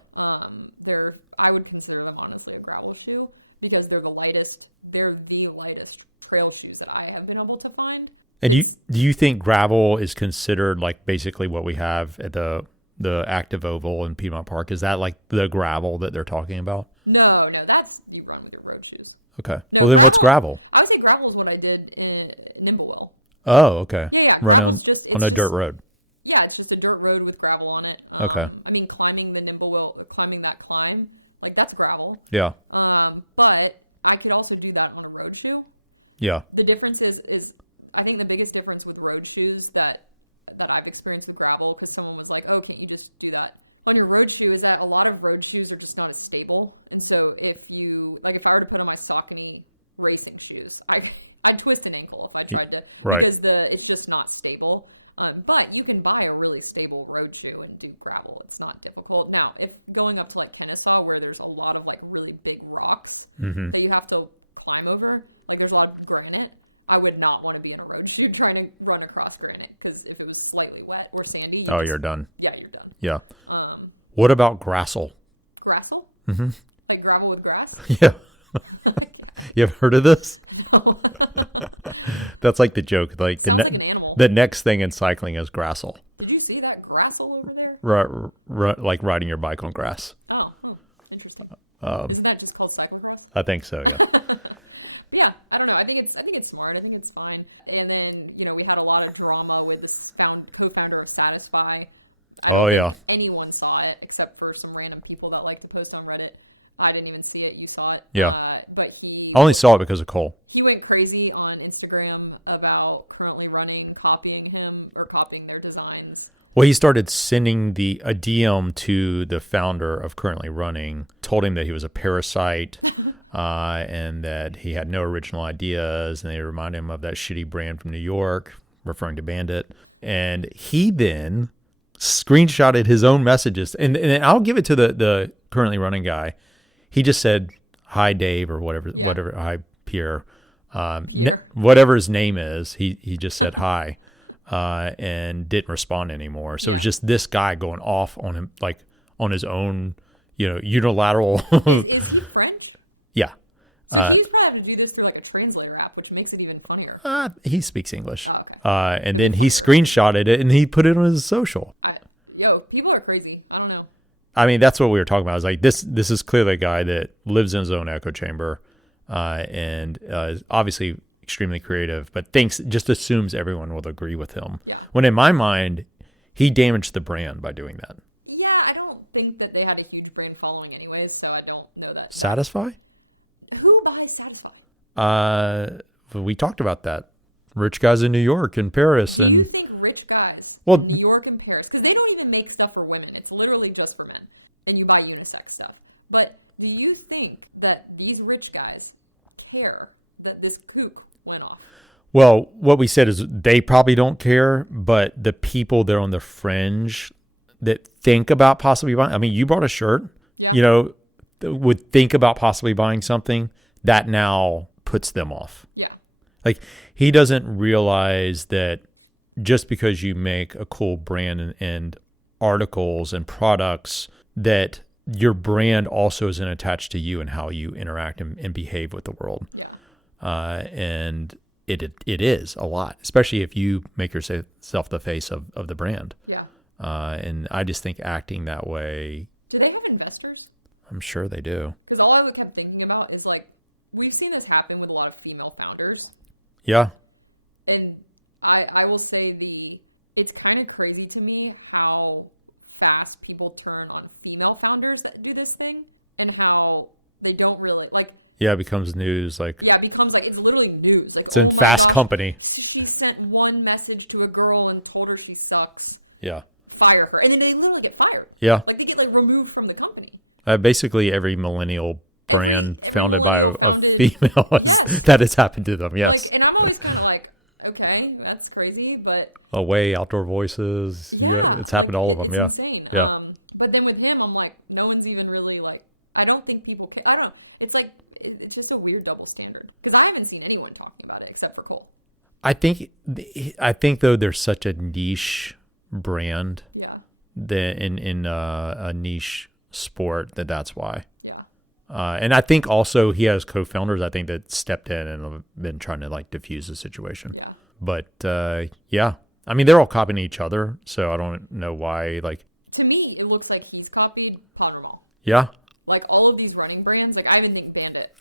I would consider them honestly a gravel shoe because they're the lightest. They're the lightest trail shoes that I have been able to find. And do you think gravel is considered like basically what we have at the Active Oval in Piedmont Park? Is that like the gravel that they're talking about? No, that's you run with your road shoes. Okay. No, well, then what's gravel? I would say gravel is what I did in Nimblewell. Oh, okay. Yeah. Run on a dirt road. Yeah, it's just a dirt road with gravel on it. Okay. I mean, climbing the Nimblewell, climbing that climb, like that's gravel. Yeah. But I could also do that on a road shoe. Yeah. The difference is I think the biggest difference with road shoes that I've experienced with gravel, because someone was like, oh, can't you just do that on your road shoe, is that a lot of road shoes are just not as stable. And so if I were to put on my Saucony racing shoes, I'd twist an ankle if I tried to. Right. Because it's just not stable. But you can buy a really stable road shoe and do gravel. It's not difficult. Now, if going up to like Kennesaw, where there's a lot of like really big rocks that you have to climb over, like there's a lot of granite, I would not want to be in a road shoe trying to run across granite because if it was slightly wet or sandy, you're done. Yeah, you're done. Yeah. What about grassel? Grassel? Mm-hmm. Like gravel with grass? Yeah. You ever heard of this? No. That's like the joke. Like the next thing in cycling is grassel. Did you see that grassel over there? Like riding your bike on grass. Oh, interesting. Isn't that just called cyclocross? I think so. Yeah. Yeah, I don't know. I think it's smart. I think it's fine. And then we had a lot of drama with this co-founder of Satisfy. I don't know if anyone saw it except for some random people that like to post on Reddit. I didn't even see it. You saw it. Yeah. But I only saw it because of Cole. He went crazy on Instagram about Currently Running copying him or copying their designs. Well, he started sending a DM to the founder of Currently Running, told him that he was a parasite and that he had no original ideas, and they reminded him of that shitty brand from New York, referring to Bandit. And he then screenshotted his own messages. And I'll give it to the Currently Running guy. He just said, hi, Dave, or whatever, hi, Pierre. Whatever his name is, he just said hi and didn't respond anymore. So it was just this guy going off on him, like on his own, unilateral. Is he French? Yeah. So he's probably having to do this through like a translator app, which makes it even funnier. He speaks English. Oh, okay. And then he screenshotted it and he put it on his social. People are crazy. I don't know. I mean, that's what we were talking about. I was like, this is clearly a guy that lives in his own echo chamber and is obviously extremely creative, but just assumes everyone will agree with him. Yeah. When in my mind, he damaged the brand by doing that. Yeah, I don't think that they had a huge brand following anyways, so I don't know that. Satisfy? Who buys Satisfy? We talked about that. Rich guys in New York and Paris. Do and you think rich guys in New York and Paris, because they don't even make stuff for women, it's literally just for men, and you buy unisex stuff. But do you think that these rich guys care that this kook went off? Well, what we said is they probably don't care, but the people that are on the fringe that think about possibly buying, I mean, you bought a shirt, would think about possibly buying something, that now puts them off. Yeah. Like, he doesn't realize that just because you make a cool brand and articles and products, that your brand also isn't attached to you and how you interact and behave with the world. Yeah. And it is a lot, especially if you make yourself the face of the brand. Yeah. And I just think acting that way. Do they have investors? I'm sure they do. Because all I kept thinking about is like, we've seen this happen with a lot of female founders. Yeah. And I will say it's kind of crazy to me how fast people turn on female founders that do this thing and how they don't really like. Yeah, it becomes news. It becomes it's literally news. Like, it's in Fast Company. She sent one message to a girl and told her she sucks. Yeah. Fire her. And then they literally get fired. Yeah. Like they get removed from the company. Basically every millennial brand founded by a female that has happened to them. Yes. And I'm always kind of like, okay, that's crazy. Away, Outdoor Voices. It's happened to all of them. It's Yeah. insane. Yeah. But then with him, I'm like, no one's even really like, I don't think people care. I don't, it's like, it's just a weird double standard. Because I haven't seen anyone talking about it except for Cole. I think though there's such a niche brand that in a niche sport that's why. And I think also he has co-founders, I think, that stepped in and have been trying to like diffuse the situation. Yeah. But yeah, I mean, they're all copying each other, so I don't know why. Like, to me, it looks like he's copied Polymarket. Yeah. Like all of these running brands, like I even think Bandit.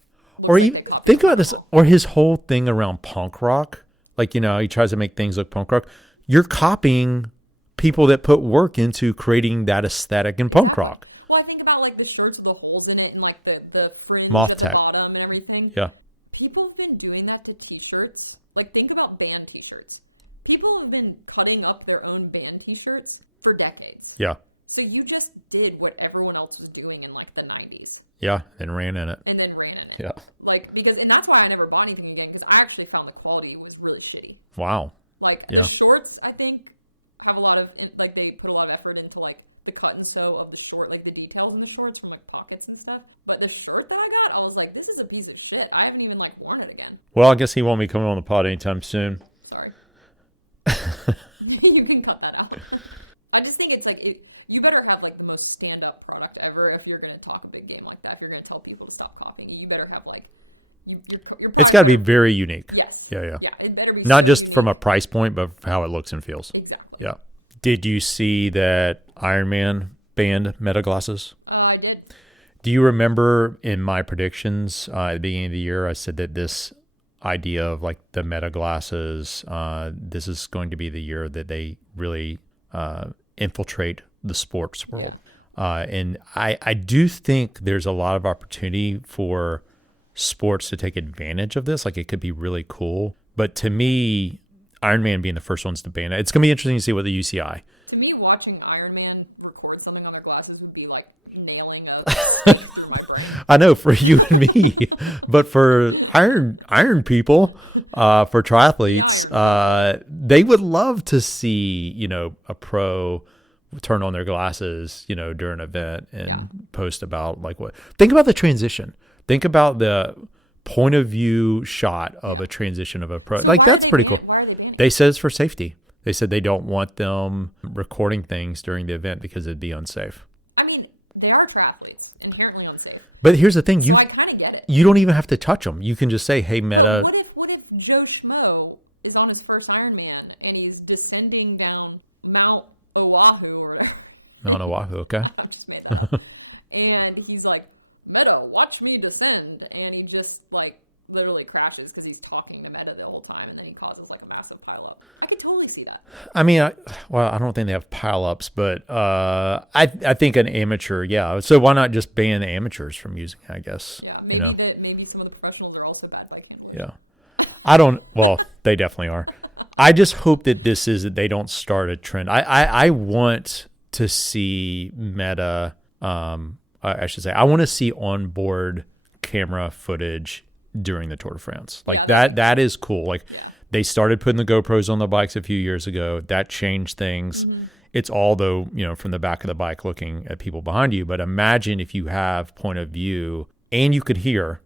Or even think about this, or his whole thing around punk rock. Like, he tries to make things look punk rock. You're copying people that put work into creating that aesthetic in punk rock. Well, I think about like the shirts with the holes in it and like the fringe Moth at tech. the bottom and everything. Yeah. People have been doing that to t-shirts. Like think about band t-shirts. People have been cutting up their own band t-shirts for decades. Yeah. So you just did what everyone else was doing in like the 90s. Yeah, and ran in it. And then ran in it. Yeah. Like, and that's why I never bought anything again, because I actually found the quality was really shitty. Wow. Like, Yeah. the shorts, I think, have a lot of, like, they put a lot of effort into, like, the cut and sew of the short, like, the details in the shorts from, like, pockets and stuff. But the shirt that I got, I was like, this is a piece of shit. I haven't even, like, worn it again. Well, I guess he won't be coming on the pod anytime soon. Sorry. You can cut that out. I just think it's, like, you better have, like, the most stand-up product ever if you're going to talk a big game like that. If you're going to tell people to stop copying it, you better have, like, your It's got to be very unique. Yes. Yeah. Yeah, it better be Not just unique. from a price point, but how it looks and feels. Exactly. Yeah. Did you see that Ironman banned Meta glasses? I did. Do you remember in my predictions at the beginning of the year, I said that this idea of like the Meta glasses, this is going to be the year that they really infiltrate the sports world. And I do think there's a lot of opportunity for sports to take advantage of this. Like it could be really cool. But to me, Ironman being the first ones to ban it, it's going to be interesting to see what the UCI. To me, watching Ironman record something on my glasses would be like nailing a through my brain. I know for you and me, but for iron people, for triathletes, they would love to see, a pro turn on their glasses, during an event and post about like what. Think about the transition. Think about the point of view shot of a transition of a pro. So like that's pretty cool. Why are they banning it? They said it's for safety. They said they don't want them recording things during the event because it'd be unsafe. I mean, they are triathletes, inherently unsafe. But here's the thing: So I kind of get it. you don't even have to touch them. You can just say, "Hey, Meta." What if Joe Schmo is on his first Ironman and he's descending down Mount Oahu or whatever? Mount Oahu, okay. I just made that up. And he's like, Meta, watch me descend. And he just, like, literally crashes because he's talking to Meta the whole time. And then he causes, like, a massive pileup. I could totally see that. I mean, I don't think they have pileups, but I think an amateur, yeah. So why not just ban the amateurs from using it, I guess? Yeah, maybe some of the professionals are also bad biking. Yeah. Well, they definitely are. I just hope that they don't start a trend. I want to see Meta, I should say, I want to see onboard camera footage during the Tour de France. Like that is cool. Like they started putting the GoPros on the bikes a few years ago. That changed things. Mm-hmm. It's all though, from the back of the bike looking at people behind you. But imagine if you have point of view and you could hear,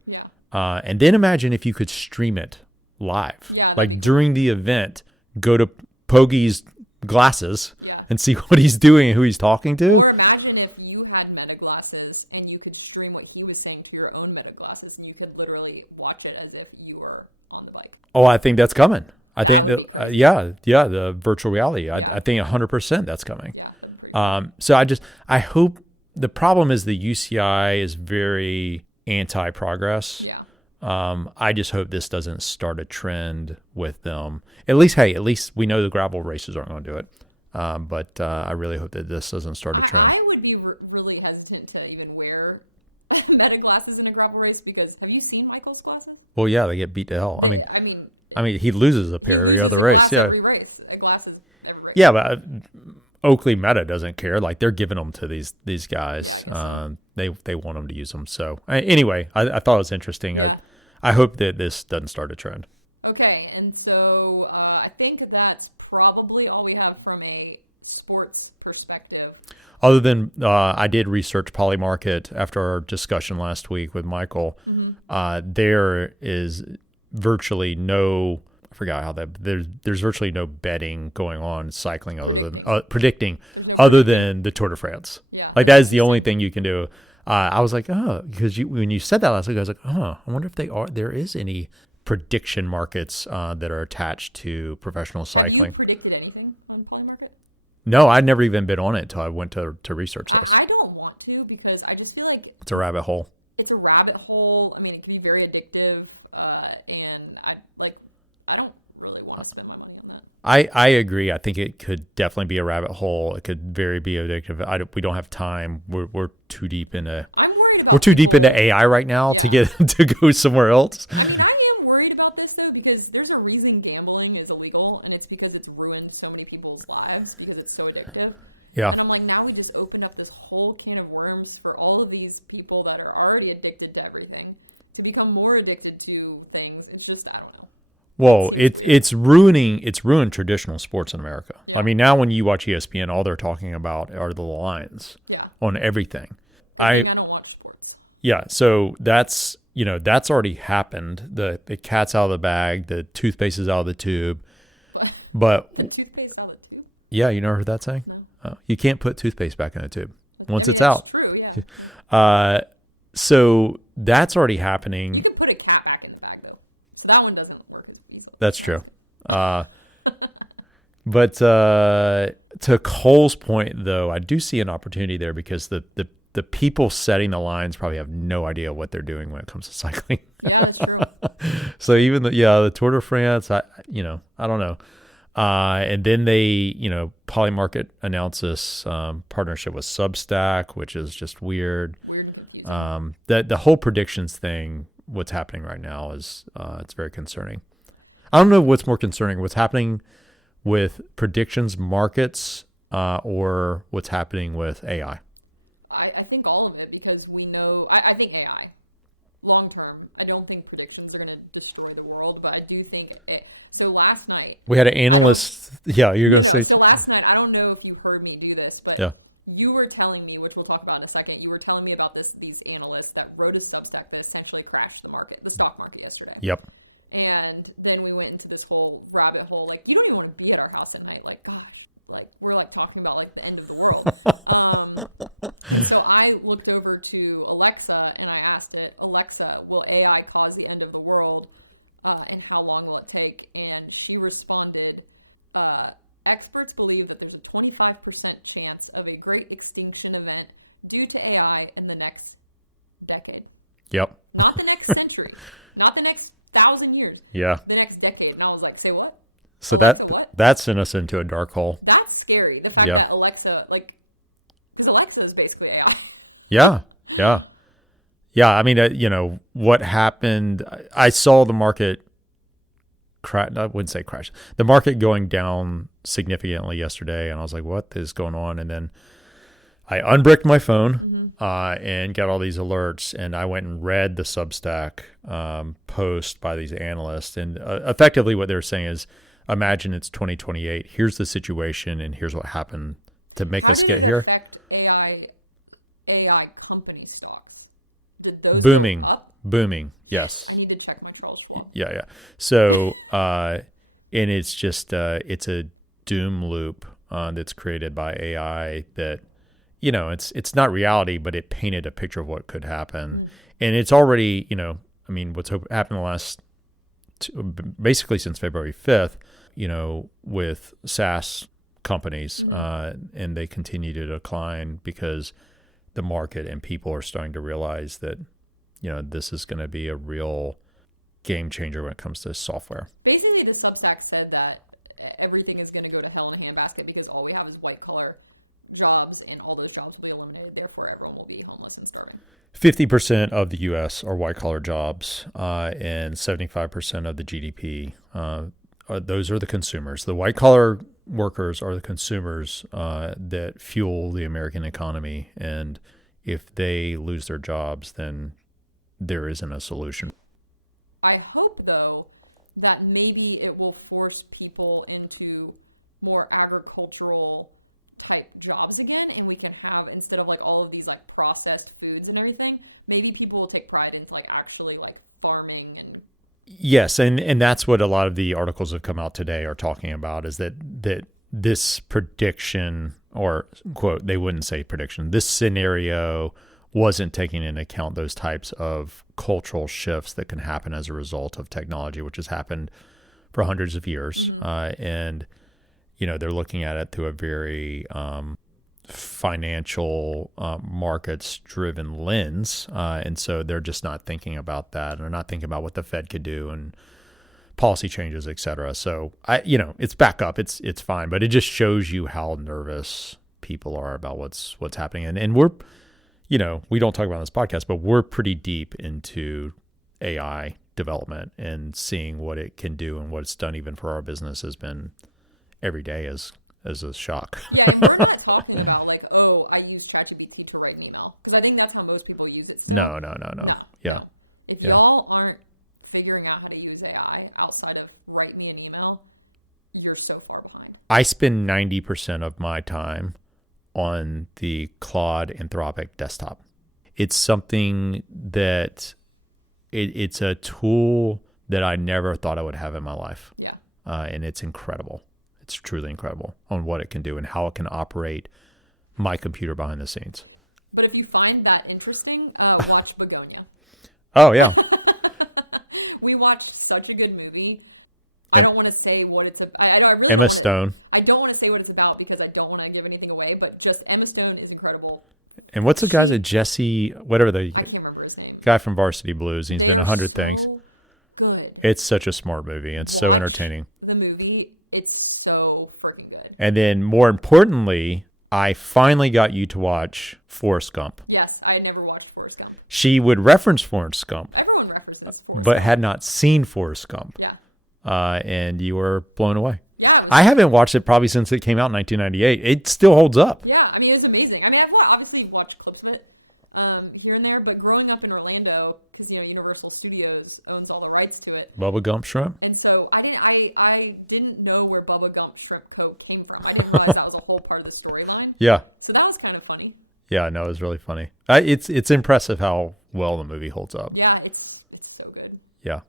and then imagine if you could stream it live, like during the event, go to Poggy's glasses and see what he's doing and who he's talking to. Or imagine if you had Meta glasses and you could stream what he was saying to your own Meta glasses and you could literally watch it as if you were on the bike. Oh, I think that's coming. I think that, the virtual reality. I think 100% that's coming. So I hope the problem is the UCI is very anti-progress. I just hope this doesn't start a trend with them. At least we know the gravel races aren't going to do it. But I really hope that this doesn't start a trend. I would be really hesitant to even wear Meta glasses in a gravel race because have you seen Michael's glasses? Well, yeah, they get beat to hell. I mean, he loses a pair every other race. Yeah. Every race. Glasses every race. Yeah, but Oakley Meta doesn't care. Like they're giving them to these guys. They want them to use them. So anyway, I thought it was interesting. I hope that this doesn't start a trend. Okay, and so I think that's probably all we have from a sports perspective. Other than I did research Polymarket after our discussion last week with Michael. There is virtually no, I forgot how that, there's virtually no betting going on cycling other than predicting other than the Tour de France. Yeah. Like that is the only thing you can do. I was like, because when you said that last week, I was like, I wonder if there is any prediction markets that are attached to professional cycling. Have you predicted anything on Polymarket? No, I'd never even been on it until I went to research this. I don't want to because I just feel like It's a rabbit hole. it's a rabbit hole. I mean, it can be very addictive, and I don't really want to spend my money on that. I agree. I think it could definitely be a rabbit hole. It could very be addictive. We don't have time. We're too deep into. I'm worried about. We're too deep into AI right now to get to go somewhere else. I am worried about this though because there's a reason gambling is illegal, and it's because it's ruined so many people's lives because it's so addictive. Yeah. And I'm like, now we just opened up this whole can of worms for all of these people that are already addicted to everything to become more addicted to things. It's just, I don't know. Well, it's ruined traditional sports in America. Yeah. I mean, now when you watch ESPN, all they're talking about are the lines on everything. I don't watch sports. Yeah, so that's already happened. The cat's out of the bag, the toothpaste is out of the tube. But The toothpaste out of the tube? yeah, you never heard that saying? No. You can't put toothpaste back in a tube once it's That's out. true, yeah. So that's already happening. You could put a cat back in the bag, though. So that one doesn't work as easily. That's true. But to Cole's point, though, I do see an opportunity there because the people setting the lines probably have no idea what they're doing when it comes to cycling. Yeah, that's true. So even the Tour de France, I don't know. And then they, Polymarket announced this partnership with Substack, which is just weird. Weird and confusing. The whole predictions thing, what's happening right now is it's very concerning. I don't know what's more concerning, what's happening with predictions markets or what's happening with AI. I think all of it because we know, I think AI, long term, I don't think predictions are going to destroy the world, but I do think, so last night. We had an analyst, you're going to say. So last night, I don't know if you've heard me do this, but you were telling me, which we'll talk about in a second, you were telling me about these analysts that wrote a Substack that essentially crashed the stock market yesterday. Yep. And then we went into this whole rabbit hole, like, you don't even want to be at our house at night, like, gosh, like, we're, like, talking about, like, the end of the world. So I looked over to Alexa, and I asked it, Alexa, will AI cause the end of the world, and how long will it take? And she responded, experts believe that there's a 25% chance of a great extinction event due to AI in the next decade. Yep. Not the next century, not the next 1,000 years. Yeah. The next decade. And I was like, say what? So Alexa, that sent us into a dark hole. That's scary. The fact that Alexa, because Alexa is basically AI. Yeah. I mean, what happened, I saw the market crash. I wouldn't say crash. The market going down significantly yesterday, and I was like, what is going on? And then I unbricked my phone and got all these alerts, and I went and read the Substack post by these analysts. And effectively what they're saying is, imagine it's 2028. Here's the situation, and here's what happened to make us get here. AI company stocks. Did those Booming. go up? Booming. Yes. I need to check my Charles Schwab. Yeah. So, and it's just, it's a doom loop that's created by AI that, it's not reality, but it painted a picture of what could happen. And it's already, what's happened the last, basically since February 5th, with SaaS companies, and they continue to decline because the market and people are starting to realize that, this is going to be a real game changer when it comes to software. Basically, the Substack said that everything is going to go to hell in a handbasket because all we have is white-collar jobs, and all those jobs will be eliminated. Therefore, everyone will be homeless and starving. 50% of the U.S. are white-collar jobs, and 75% of the GDP. Those are the consumers. The white-collar workers are the consumers that fuel the American economy, and if they lose their jobs, then there isn't a solution. I hope, though, that maybe it will force people into more agricultural type jobs again, and we can have, instead of like all of these like processed foods and everything, maybe people will take pride into like actually like farming and. Yes, and that's what a lot of the articles that come out today are talking about, is that this prediction, or quote, they wouldn't say prediction, this scenario wasn't taking into account those types of cultural shifts that can happen as a result of technology, which has happened for hundreds of years. And, they're looking at it through a very financial markets-driven lens. And so they're just not thinking about that. They're not thinking about what the Fed could do and policy changes, et cetera. So, it's back up. It's fine. But it just shows you how nervous people are about what's happening. And we're, we don't talk about on this podcast, but we're pretty deep into AI development, and seeing what it can do and what it's done even for our business has been every day as a shock. Yeah, and we're not talking about like, oh, I use ChatGPT to write an email, because I think that's how most people use it. No. Yeah. If y'all aren't figuring out how to use AI outside of write me an email, you're so far behind. I spend 90% of my time on the Claude Anthropic desktop. It's something that it's a tool that I never thought I would have in my life. Yeah. And it's incredible. It's truly incredible on what it can do and how it can operate my computer behind the scenes. But if you find that interesting, watch Begonia. Oh, yeah. We watched such a good movie. I don't want to say what it's about. Really Emma Stone. I don't want to say what it's about because I don't want to give anything away, but just Emma Stone is incredible. And what's the guy's Jesse, whatever I can't remember his name. Guy from Varsity Blues. He's been 100 things. Good. It's such a smart movie. It's so entertaining. The movie, it's so freaking good. And then more importantly, I finally got you to watch Forrest Gump. Yes, I had never watched Forrest Gump. She would reference Forrest Gump. Everyone references Forrest but had not seen Forrest Gump. Yeah. And you were blown away. Yeah, I haven't watched it probably since it came out in 1998. It still holds up. Yeah, I mean, it's amazing. I mean, I've obviously watched clips of it here and there, but growing up in Orlando, because, Universal Studios owns all the rights to it. Bubba Gump Shrimp. And so I didn't know where Bubba Gump Shrimp Coke came from. I didn't realize that was a whole part of the storyline. Yeah. So that was kind of funny. Yeah, no, it was really funny. It's impressive how well the movie holds up. Yeah, it's so good. Yeah.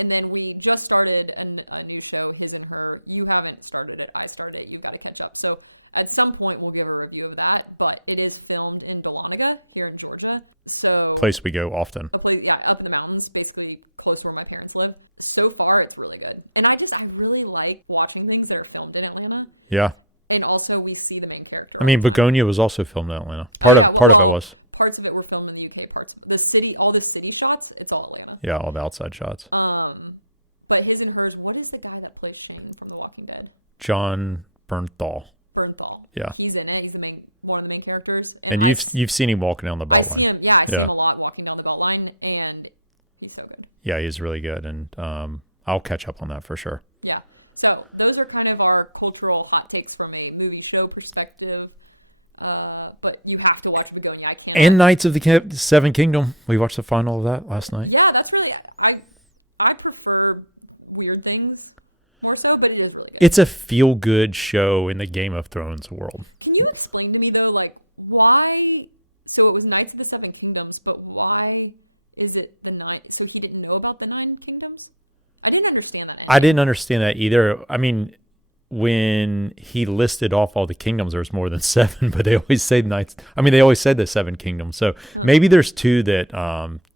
And then we just started a new show, His and Her. You haven't started it. I started it. You got to catch up. So at some point we'll give a review of that. But it is filmed in Dahlonega here in Georgia. So Place we go often. up in the mountains, basically close where my parents live. So far, it's really good. And I really like watching things that are filmed in Atlanta. Yeah. And also we see the main character. I mean, Begonia was also filmed in Atlanta. Part of it was. Parts of it were filmed in the UK. Parts of the city, all the city shots, it's all Atlanta. Yeah, all the outside shots. But His and Hers, what is the guy that plays Shane from The Walking Dead? John Bernthal. Yeah. He's in it. He's one of the main characters. And you've seen him walking down the belt line. I see him a lot walking down the belt line, and he's so good. Yeah, he's really good, and I'll catch up on that for sure. Yeah. So those are kind of our cultural hot takes from a movie show perspective. But you have to watch Begonia. I can't. And Knights of the Seven Kingdom. We watched the final of that last night. Yeah, that's really. I prefer weird things more so, but it is really good. It's a feel-good show in the Game of Thrones world. Can you explain to me though, like why? So it was Knights of the Seven Kingdoms, but why is it the nine? So he didn't know about the 9 kingdoms. I didn't understand that. I didn't understand that either. I mean, when he listed off all the kingdoms, there's more than 7, but they always say knights. I mean, they always said the 7 kingdoms. So maybe there's 2 that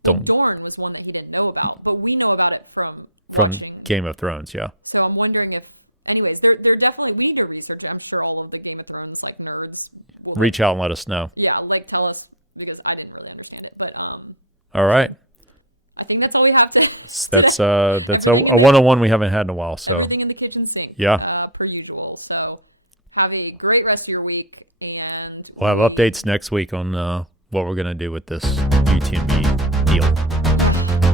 don't. Dorne was one that he didn't know about, but we know about it from watching. Game of Thrones. Yeah. So I'm wondering if, anyways, they're definitely, we need to research it. I'm sure all of the Game of Thrones like nerds will Reach out and let us know. Yeah, like tell us because I didn't really understand it, but all right. I think that's all we have to. That's a 101 we haven't had in a while. So everything in the kitchen sink. Yeah. Per usual. So have a great rest of your week, and we'll have updates next week on what we're gonna do with this UTMB deal.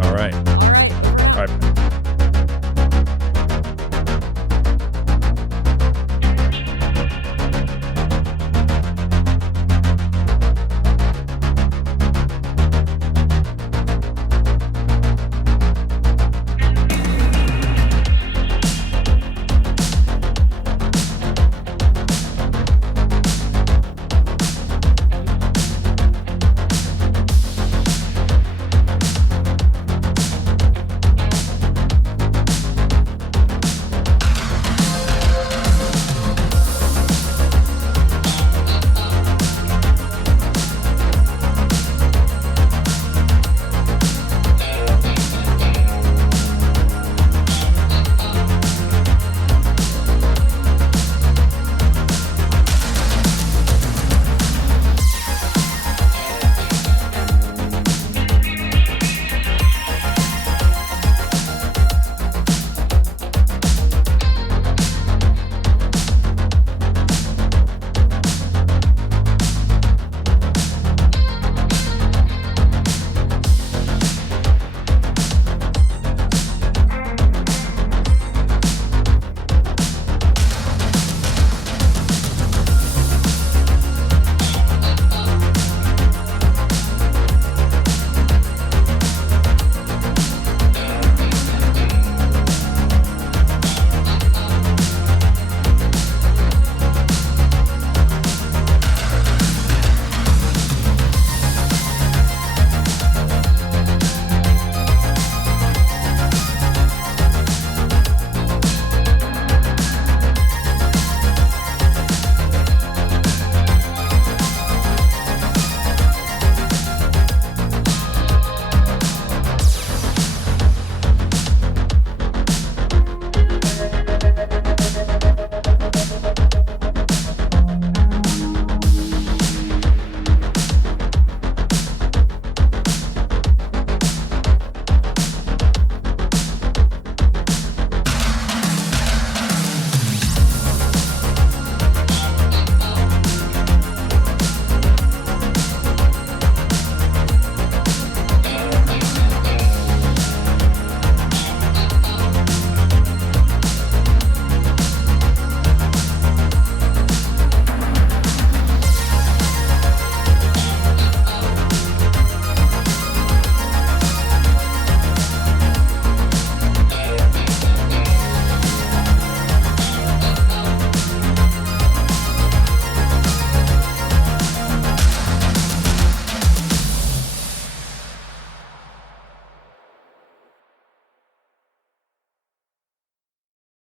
All right. All right. All right.